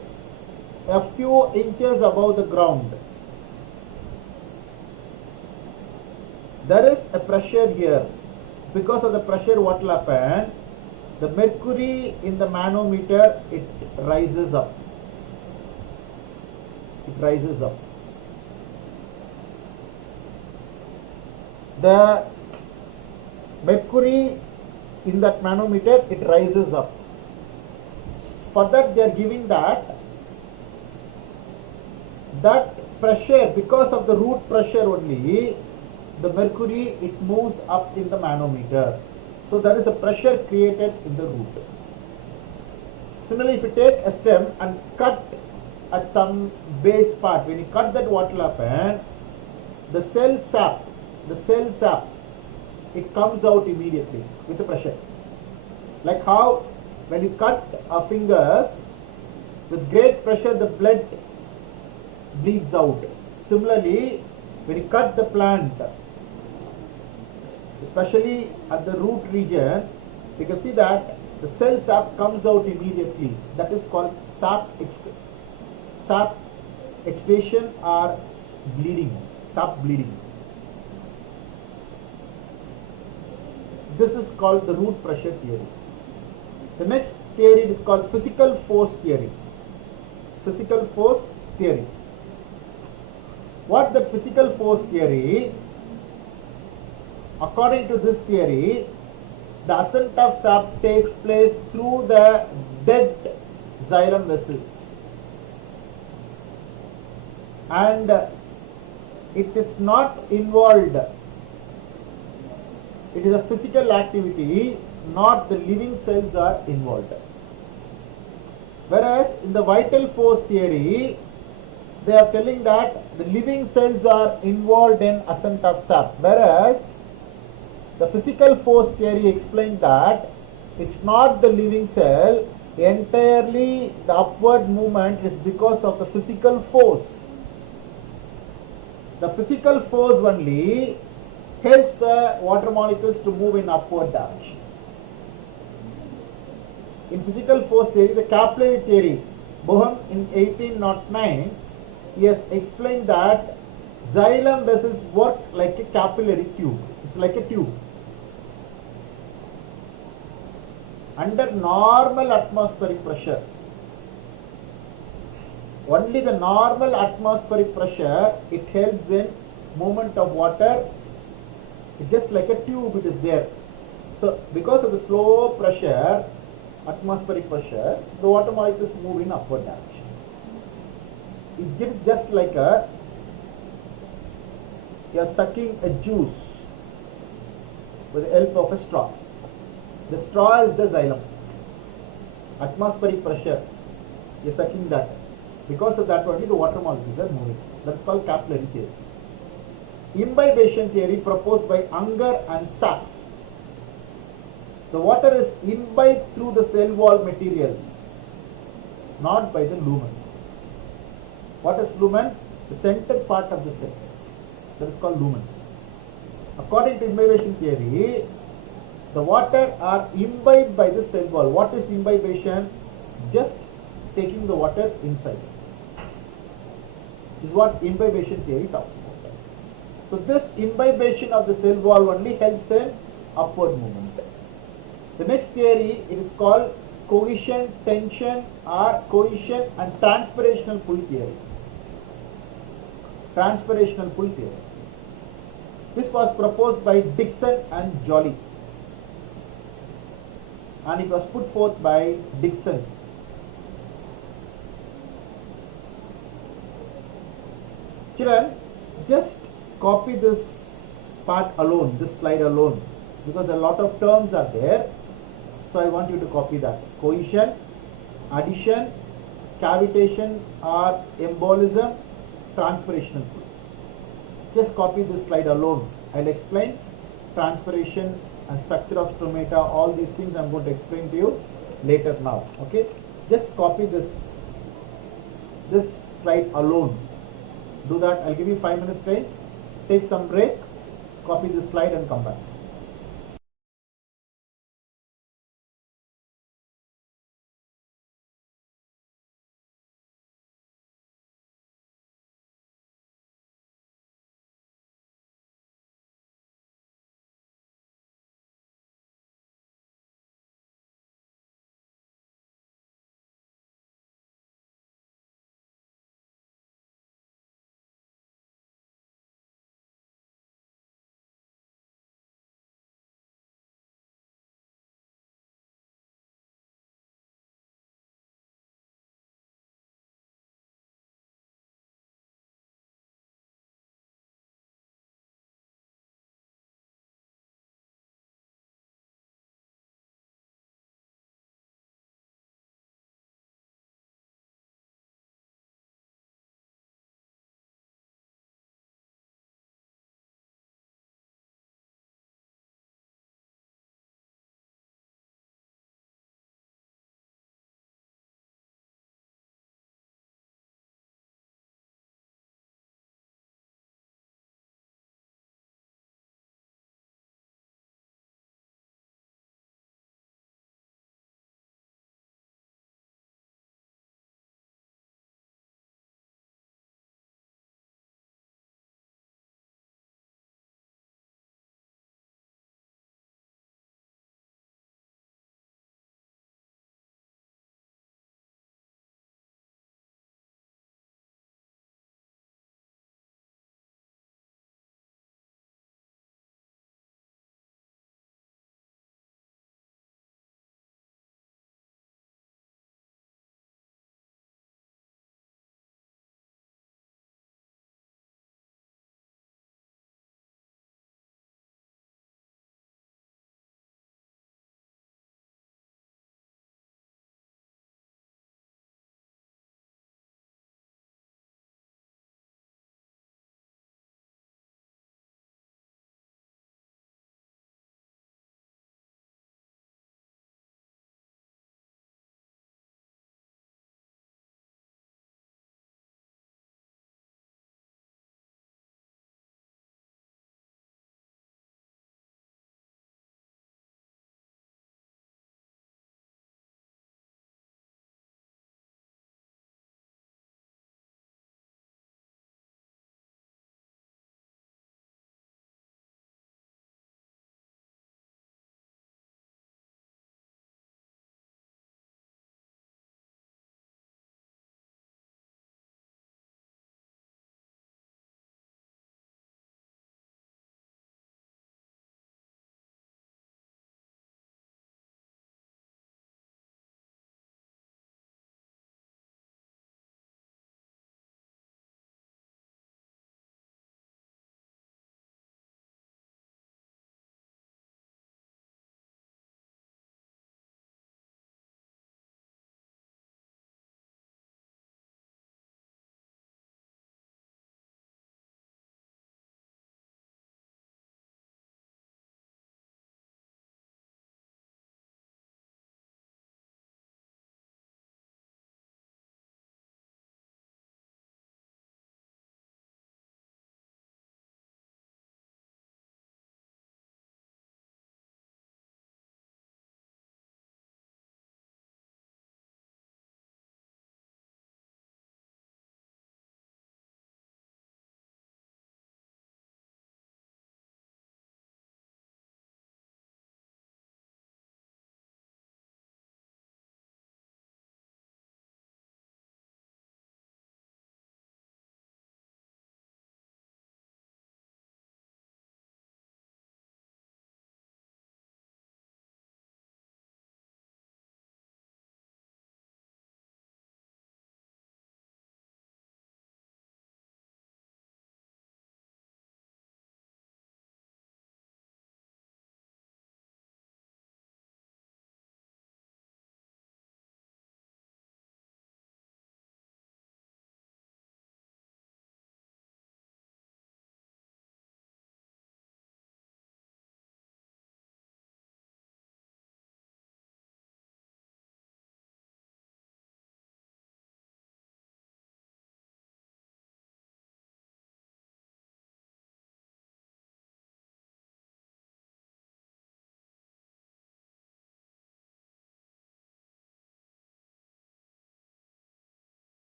a few inches above the ground, there is a pressure here. Because of the pressure, what will happen? The mercury in the manometer, it rises up. It rises up. The mercury in that manometer, it rises up. For that, they are giving that pressure, because of the root pressure only, the mercury, it moves up in the manometer. So there is a pressure created in the root. Similarly, if you take a stem and cut at some base part, when you cut that, what will happen? The cell sap, it comes out immediately with the pressure. Like how when you cut our fingers, with great pressure the blood bleeds out. Similarly, when you cut the plant, especially at the root region, you can see that the cell sap comes out immediately. That is called sap exudation or bleeding, sap bleeding. This is called the root pressure theory. The next theory is called physical force theory. Physical force theory. What the physical force theory? According to this theory, the ascent of sap takes place through the dead xylem vessels, and it is not involved. It is a physical activity, not the living cells are involved. Whereas in the vital force theory, they are telling that the living cells are involved in ascent of sap, whereas the physical force theory explained that it's not the living cell, entirely the upward movement is because of the physical force. The physical force only helps the water molecules to move in upward direction. In physical force theory, the capillary theory, Boehm in 1809, he has explained that xylem vessels work like a capillary tube. It's like a tube. Under normal atmospheric pressure, only the normal atmospheric pressure, it helps in movement of water. It's just like a tube, it is there. So because of the slow pressure, atmospheric pressure, the water molecules move in upward direction. It's just like you are sucking a juice with the help of a straw. The straw is the xylem. Atmospheric pressure, you are sucking that. Because of that only the water molecules are moving. That's called capillary theory. Imbibition theory proposed by Unger and Sachs. The water is imbibed through the cell wall materials, not by the lumen. What is lumen? The centered part of the cell. That is called lumen. According to imbibition theory, the water are imbibed by the cell wall. What is imbibition? Just taking the water inside. This is what imbibition theory talks about. So this imbibition of the cell wall only helps in upward movement. The next theory, it is called cohesion, tension or cohesion and transpirational pull theory. Transpirational pull theory. This was proposed by Dickson and Joly, and it was put forth by Dickson. Children, just copy this part alone, this slide alone, because a lot of terms are there. So I want you to copy that. Cohesion, addition, cavitation or embolism, transpirational pull. Just copy this slide alone. I'll explain transpiration and structure of stromata, all these things I'm going to explain to you later now. Okay? Just copy this slide alone. Do that. I'll give you 5 minutes time. Take some break, copy this slide and come back.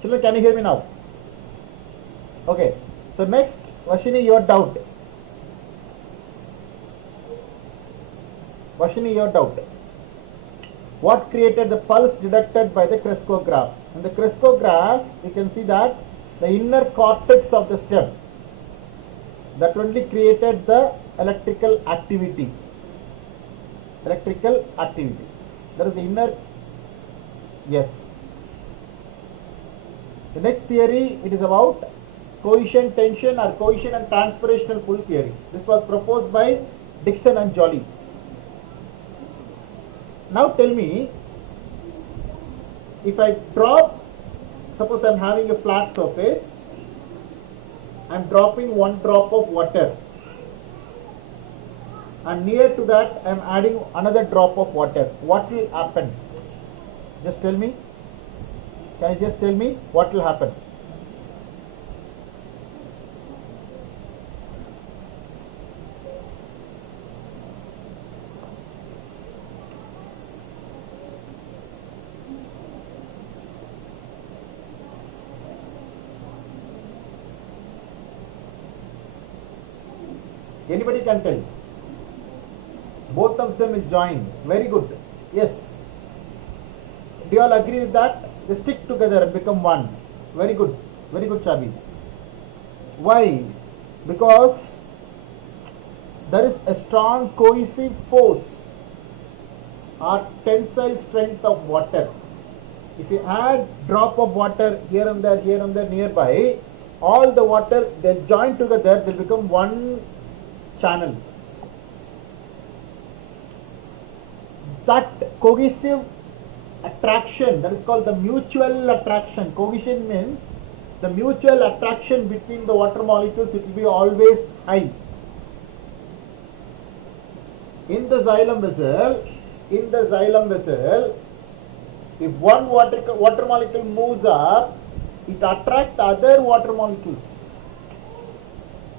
Children, can you hear me now? Okay. So next, Vashini, your doubt. Vashini, your doubt. What created the pulse detected by the Cresco graph? In the Cresco graph, you can see that the inner cortex of the stem, that only created the electrical activity. Electrical activity. That is the inner, yes. The next theory, it is about cohesion tension or cohesion and transpirational pull theory. This was proposed by Dixon and Joly. Now tell me, if I drop, suppose I am having a flat surface, I am dropping one drop of water, and near to that I am adding another drop of water. What will happen? Just tell me. Can you just tell me what will happen? Anybody can tell. Both of them is joined. Very good. Yes. Do you all agree with that? They stick together and become one. Very good. Very good, Chabi. Why? Because there is a strong cohesive force or tensile strength of water. If you add drop of water here and there nearby, all the water, they'll join together, they'll become one channel. That cohesive attraction, that is called the mutual attraction. Cohesion means the mutual attraction between the water molecules, it will be always high. In the xylem vessel, if one water molecule moves up, it attracts the other water molecules.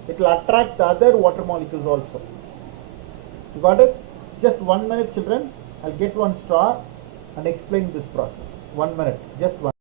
It will attract the other water molecules also. You got it? Just 1 minute, children. I'll get one straw and explain this process. 1 minute, just one.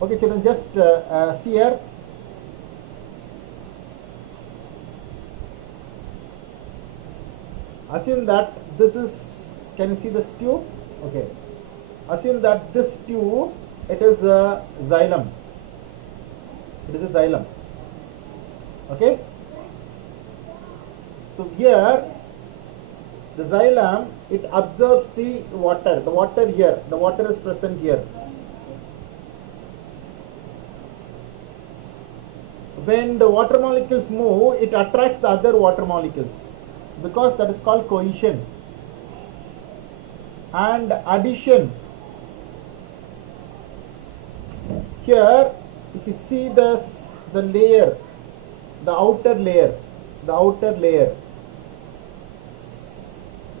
Okay, children, just see here. Assume that this is, can you see this tube? Okay. Assume that this tube, it is a xylem. It is a xylem. Okay. So here, the xylem, it absorbs the water. The water here, the water is present here. When the water molecules move, it attracts the other water molecules, because that is called cohesion. And addition. Here, if you see the layer, the outer layer,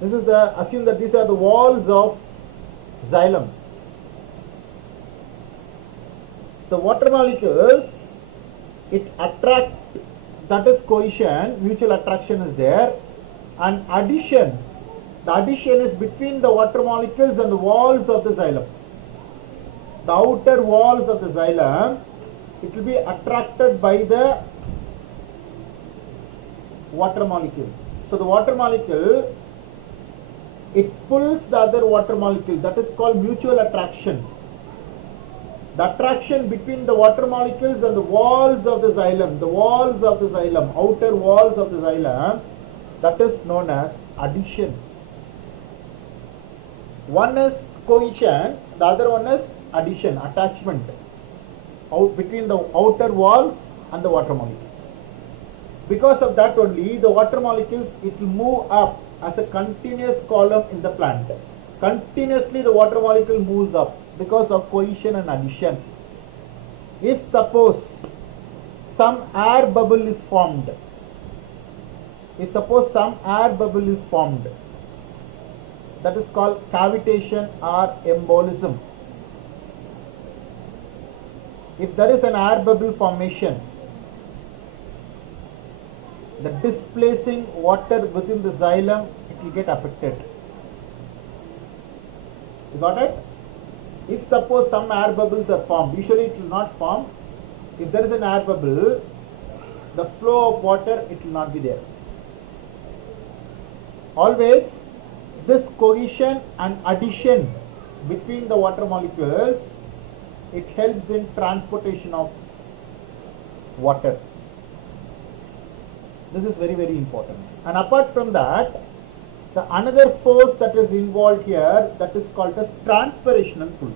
This is the, assume that these are the walls of xylem. The water molecules, it attract, that is cohesion, mutual attraction is there, and addition, the addition is between the water molecules and the walls of the xylem. The outer walls of the xylem, it will be attracted by the water molecule. So the water molecule, it pulls the other water molecule, that is called mutual attraction. The attraction between the water molecules and the walls of the xylem, outer walls of the xylem, that is known as addition. One is cohesion, the other one is addition, attachment between the outer walls and the water molecules. Because of that only, the water molecules, it will move up as a continuous column in the plant. Continuously the water molecule moves up because of cohesion and addition. If suppose some air bubble is formed, that is called cavitation or embolism. If there is an air bubble formation, the displacing water within the xylem, it will get affected. You got it? If suppose some air bubbles are formed, usually it will not form. If there is an air bubble, the flow of water, it will not be there. Always this cohesion and addition between the water molecules, it helps in transportation of water. This is very, very important. And apart from that, the another force that is involved here, that is called as transpirational pull.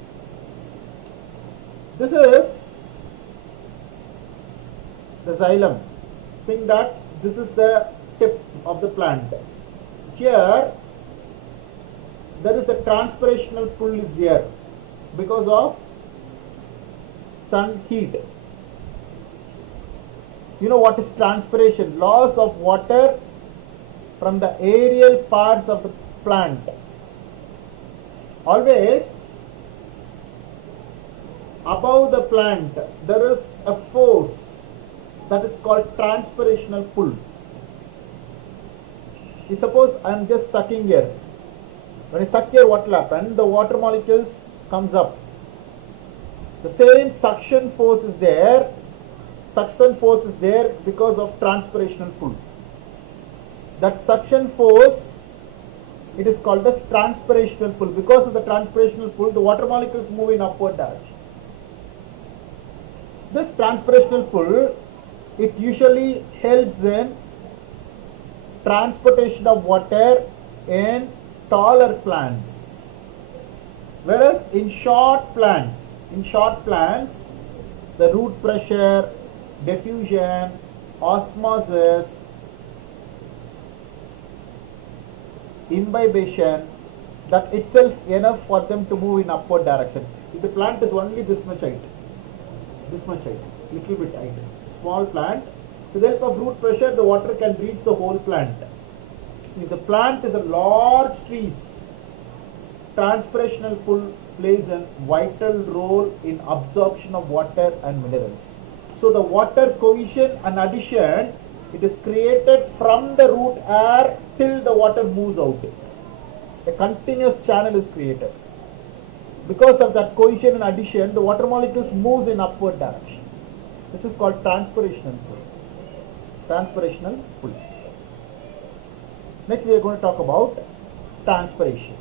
This is the xylem. Think that this is the tip of the plant. Here there is a transpirational pull is here because of sun heat. You know what is transpiration? Loss of water from the aerial parts of the plant. Always above the plant there is a force that is called transpirational pull. You suppose I am just sucking here. When I suck here, what will happen? The water molecules comes up. The same suction force is there. Suction force is there because of transpirational pull. That suction force, it is called as transpirational pull. Because of the transpirational pull, the water molecules move in upward direction. This transpirational pull, it usually helps in transportation of water in taller plants. Whereas in short plants, the root pressure, diffusion, osmosis, imbibition, that itself enough for them to move in upward direction. If the plant is only this much height, little bit height, small plant, with the help of root pressure, the water can reach the whole plant. If the plant is a large trees, transpirational pull plays a vital role in absorption of water and minerals. So the water cohesion and addition, it is created from the root air till the water moves out. A continuous channel is created. Because of that cohesion and addition, the water molecules moves in upward direction. This is called transpirational pull. Next we are going to talk about transpiration.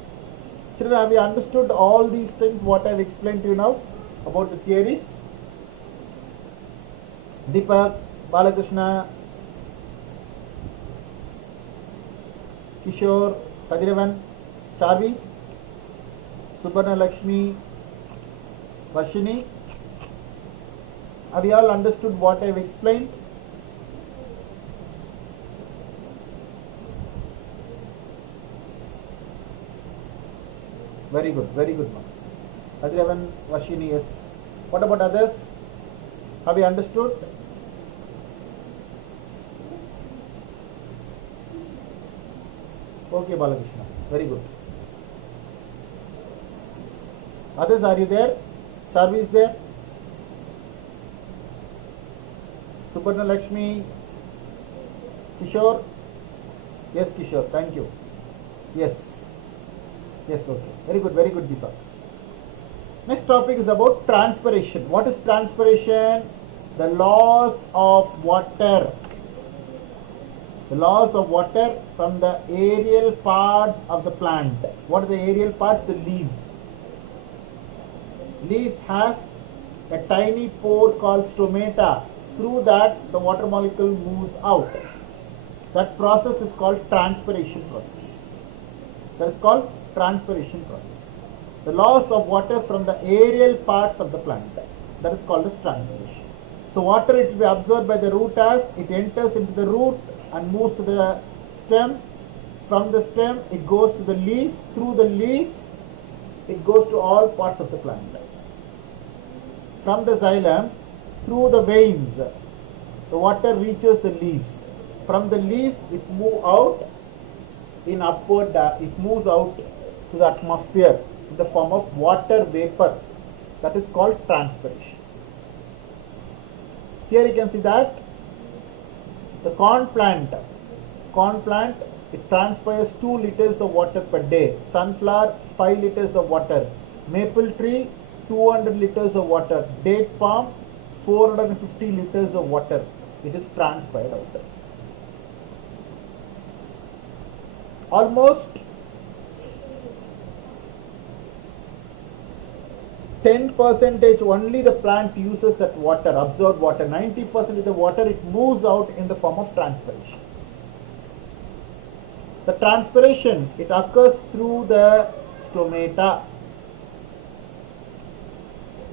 Children, have you understood all these things what I have explained to you now about the theories? Deepak, Balakrishna, Kishore, Kajiravan, Charvi, Subarna Lakshmi, Varshini, have you all understood what I have explained? Very good, ma'am. Kajiravan, Varshini, yes. What about others? Have you understood? Okay, Balakrishna. Very good. Others, are you there? Charvi is there? Suparna Lakshmi? Kishore? Yes, Kishore. Thank you. Yes. Yes, okay. Very good, Deepak. Next topic is about transpiration. What is transpiration? The loss of water. The loss of water from the aerial parts of the plant. What are the aerial parts? The leaves. Leaves has a tiny pore called stomata. Through that the water molecule moves out. That process is called transpiration process. That is called transpiration process. The loss of water from the aerial parts of the plant. That is called as transpiration. So water, it will be absorbed by the root as it enters into the root and moves to the stem. From the stem it goes to the leaves. Through the leaves it goes to all parts of the plant. From the xylem, through the veins, the water reaches the leaves. From the leaves it moves out in upward, it moves out to the atmosphere in the form of water vapor. That is called transpiration. Here you can see that the corn plant, it transpires 2 liters of water per day. Sunflower, 5 liters of water. Maple tree, 200 liters of water. Date palm, 450 liters of water. It is transpired out there. Almost 10% only the plant uses that water, absorbed water. 90% of the water it moves out in the form of transpiration. The transpiration, it occurs through the stomata.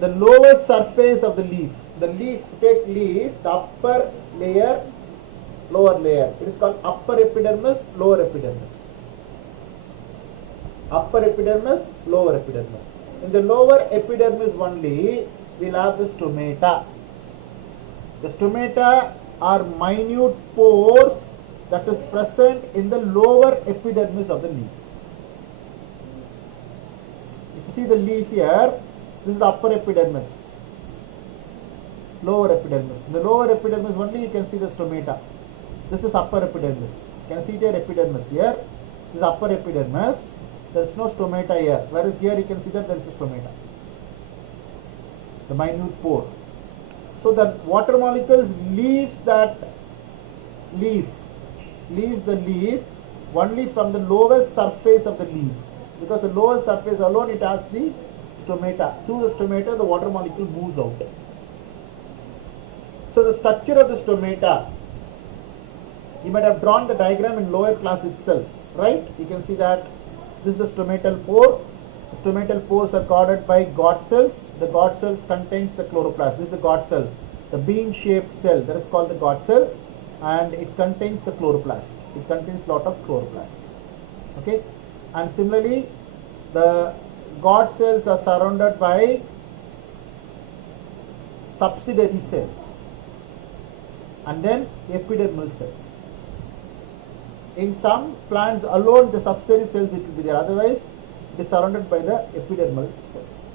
The lower surface of the leaf. The leaf, take leaf, the upper layer, lower layer. It is called upper epidermis, lower epidermis. Upper epidermis, lower epidermis. In the lower epidermis only, we will have the stomata. The stomata are minute pores that is present in the lower epidermis of the leaf. If you see the leaf here, this is the upper epidermis, lower epidermis. In the lower epidermis only you can see the stomata. This is upper epidermis. You can see it here, epidermis here. This is upper epidermis. There is no stomata here. Whereas here you can see that there is a stomata. The minute pore. So the water molecules leaves the leaf only from the lowest surface of the leaf. Because the lower surface alone it has the stomata. Through the stomata the water molecule moves out. So the structure of the stomata, you might have drawn the diagram in lower class itself, right? You can see that this is the stomatal pore. The stomatal pores are guarded by God cells. The God cells contains the chloroplast. This is the God cell, the bean-shaped cell, that is called the God cell, and it contains the chloroplast. It contains lot of chloroplast. Okay, and similarly, the God cells are surrounded by subsidiary cells, and then epidermal cells. In some plants alone the subsidiary cells it will be there, otherwise it is surrounded by the epidermal cells.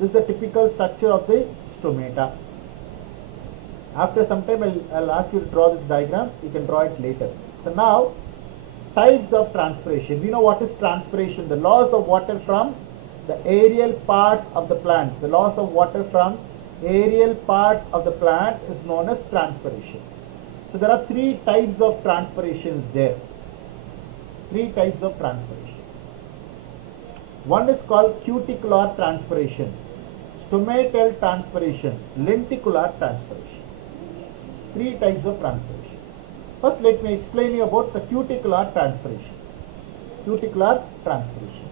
This is the typical structure of the stomata. After some time I'll ask you to draw this diagram, you can draw it later. So now, types of transpiration. We know what is transpiration, the loss of water from the aerial parts of the plant. The loss of water from aerial parts of the plant is known as transpiration. So there are 3 types of transpirations there. 3 types of transpiration. One is called cuticular transpiration, stomatal transpiration, lenticular transpiration. 3 types of transpiration. First let me explain you about the cuticular transpiration. Cuticular transpiration.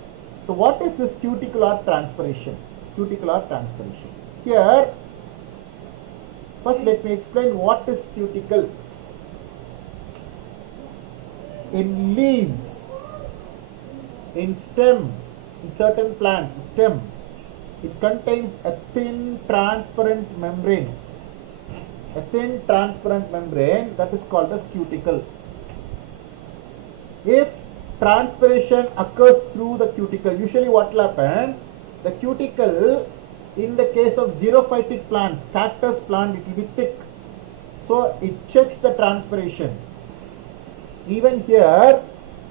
So what is this cuticular transpiration? Cuticular transpiration. Here, first let me explain what is cuticle. In leaves, in stem, in certain plants, stem, it contains a thin transparent membrane. A thin transparent membrane that is called as cuticle. If transpiration occurs through the cuticle. Usually what will happen, the cuticle in the case of xerophytic plants, cactus plant, it will be thick. So it checks the transpiration. Even here,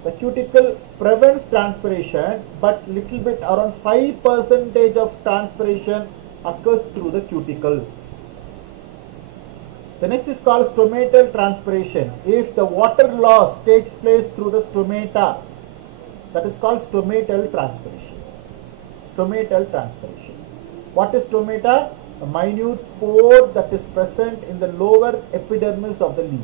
the cuticle prevents transpiration, but little bit around 5% of transpiration occurs through the cuticle. The next is called stomatal transpiration. If the water loss takes place through the stomata, that is called stomatal transpiration. Stomatal transpiration. What is stomata? A minute pore that is present in the lower epidermis of the leaf.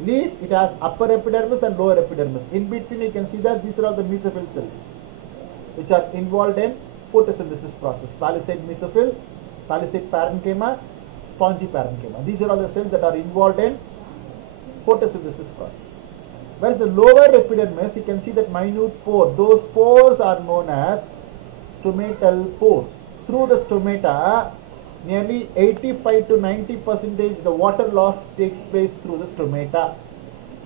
Leaf, it has upper epidermis and lower epidermis. In between you can see that these are all the mesophyll cells which are involved in photosynthesis process. Palisade mesophyll, palisade parenchyma, spongy parenchyma. These are all the cells that are involved in photosynthesis process. Whereas the lower epidermis, you can see that minute pore. Those pores are known as stomatal pores. Through the stomata, nearly 85 to 90% the water loss takes place through the stomata.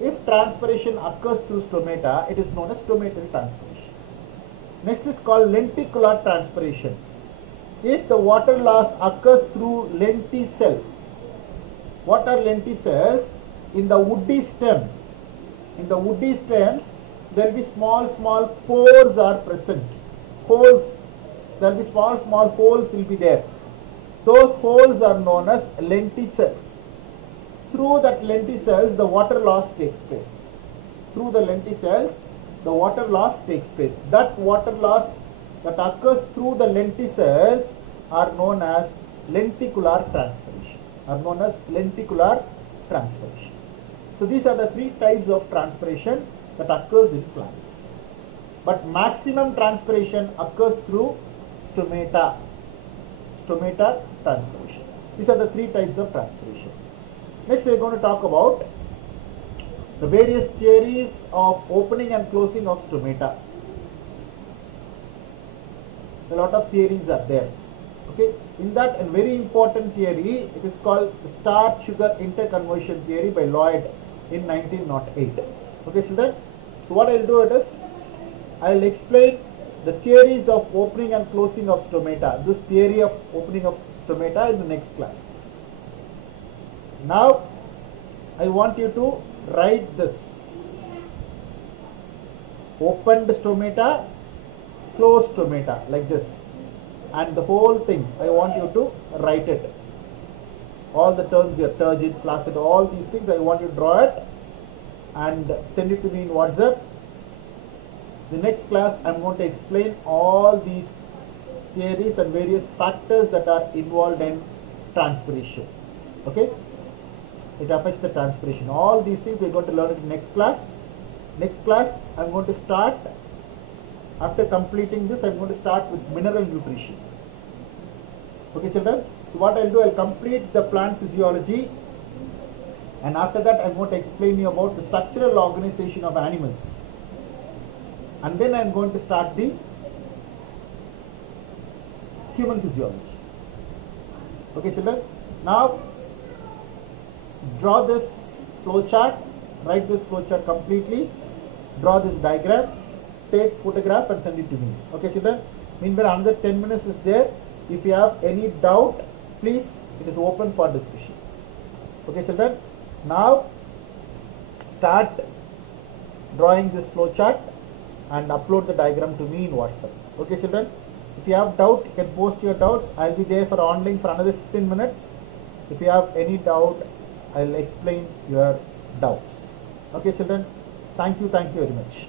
If transpiration occurs through stomata, it is known as stomatal transpiration. Next is called lenticular transpiration. If the water loss occurs through lenticel, what are lenticels? In the woody stems, there will be small pores are present. Holes, there will be small holes will be there. Those holes are known as lenticels. Through that lenticels, the water loss takes place. Through the lenticels, the water loss takes place. That water loss that occurs through the lenticels are known as lenticular transpiration. So these are the three types of transpiration that occurs in plants. But maximum transpiration occurs through stomata transpiration. These are the three types of transpiration. Next we are going to talk about the various theories of opening and closing of stomata. A lot of theories are there. Okay, in that, a very important theory, it is called the starch-sugar interconversion theory by Lloyd in 1908. Okay, children. So what I will do is, I will explain the theories of opening and closing of stomata. This theory of opening of stomata in the next class. Now, I want you to write this: opened stomata, closed stomata, like this. And the whole thing, I want you to write it. All the terms here, turgid, flaccid, all these things, I want you to draw it and send it to me in WhatsApp. The next class, I am going to explain all these theories and various factors that are involved in transpiration. Okay? It affects the transpiration. All these things we are going to learn in the next class. Next class, I am going to start. After completing this, I am going to start with mineral nutrition. Okay, children? So what I will do, I will complete the plant physiology, and after that I am going to explain you about the structural organization of animals. And then I am going to start the human physiology. Okay, children? Now, draw this flow chart, write this flow chart completely, draw this diagram, take photograph and send it to me. Okay, children? Meanwhile, another 10 minutes is there. If you have any doubt, please, it is open for discussion. Okay, children? Now, start drawing this flow chart and upload the diagram to me in WhatsApp. Okay, children? If you have doubt, you can post your doubts. I will be there for online for another 15 minutes. If you have any doubt, I will explain your doubts. Okay, children? Thank you very much.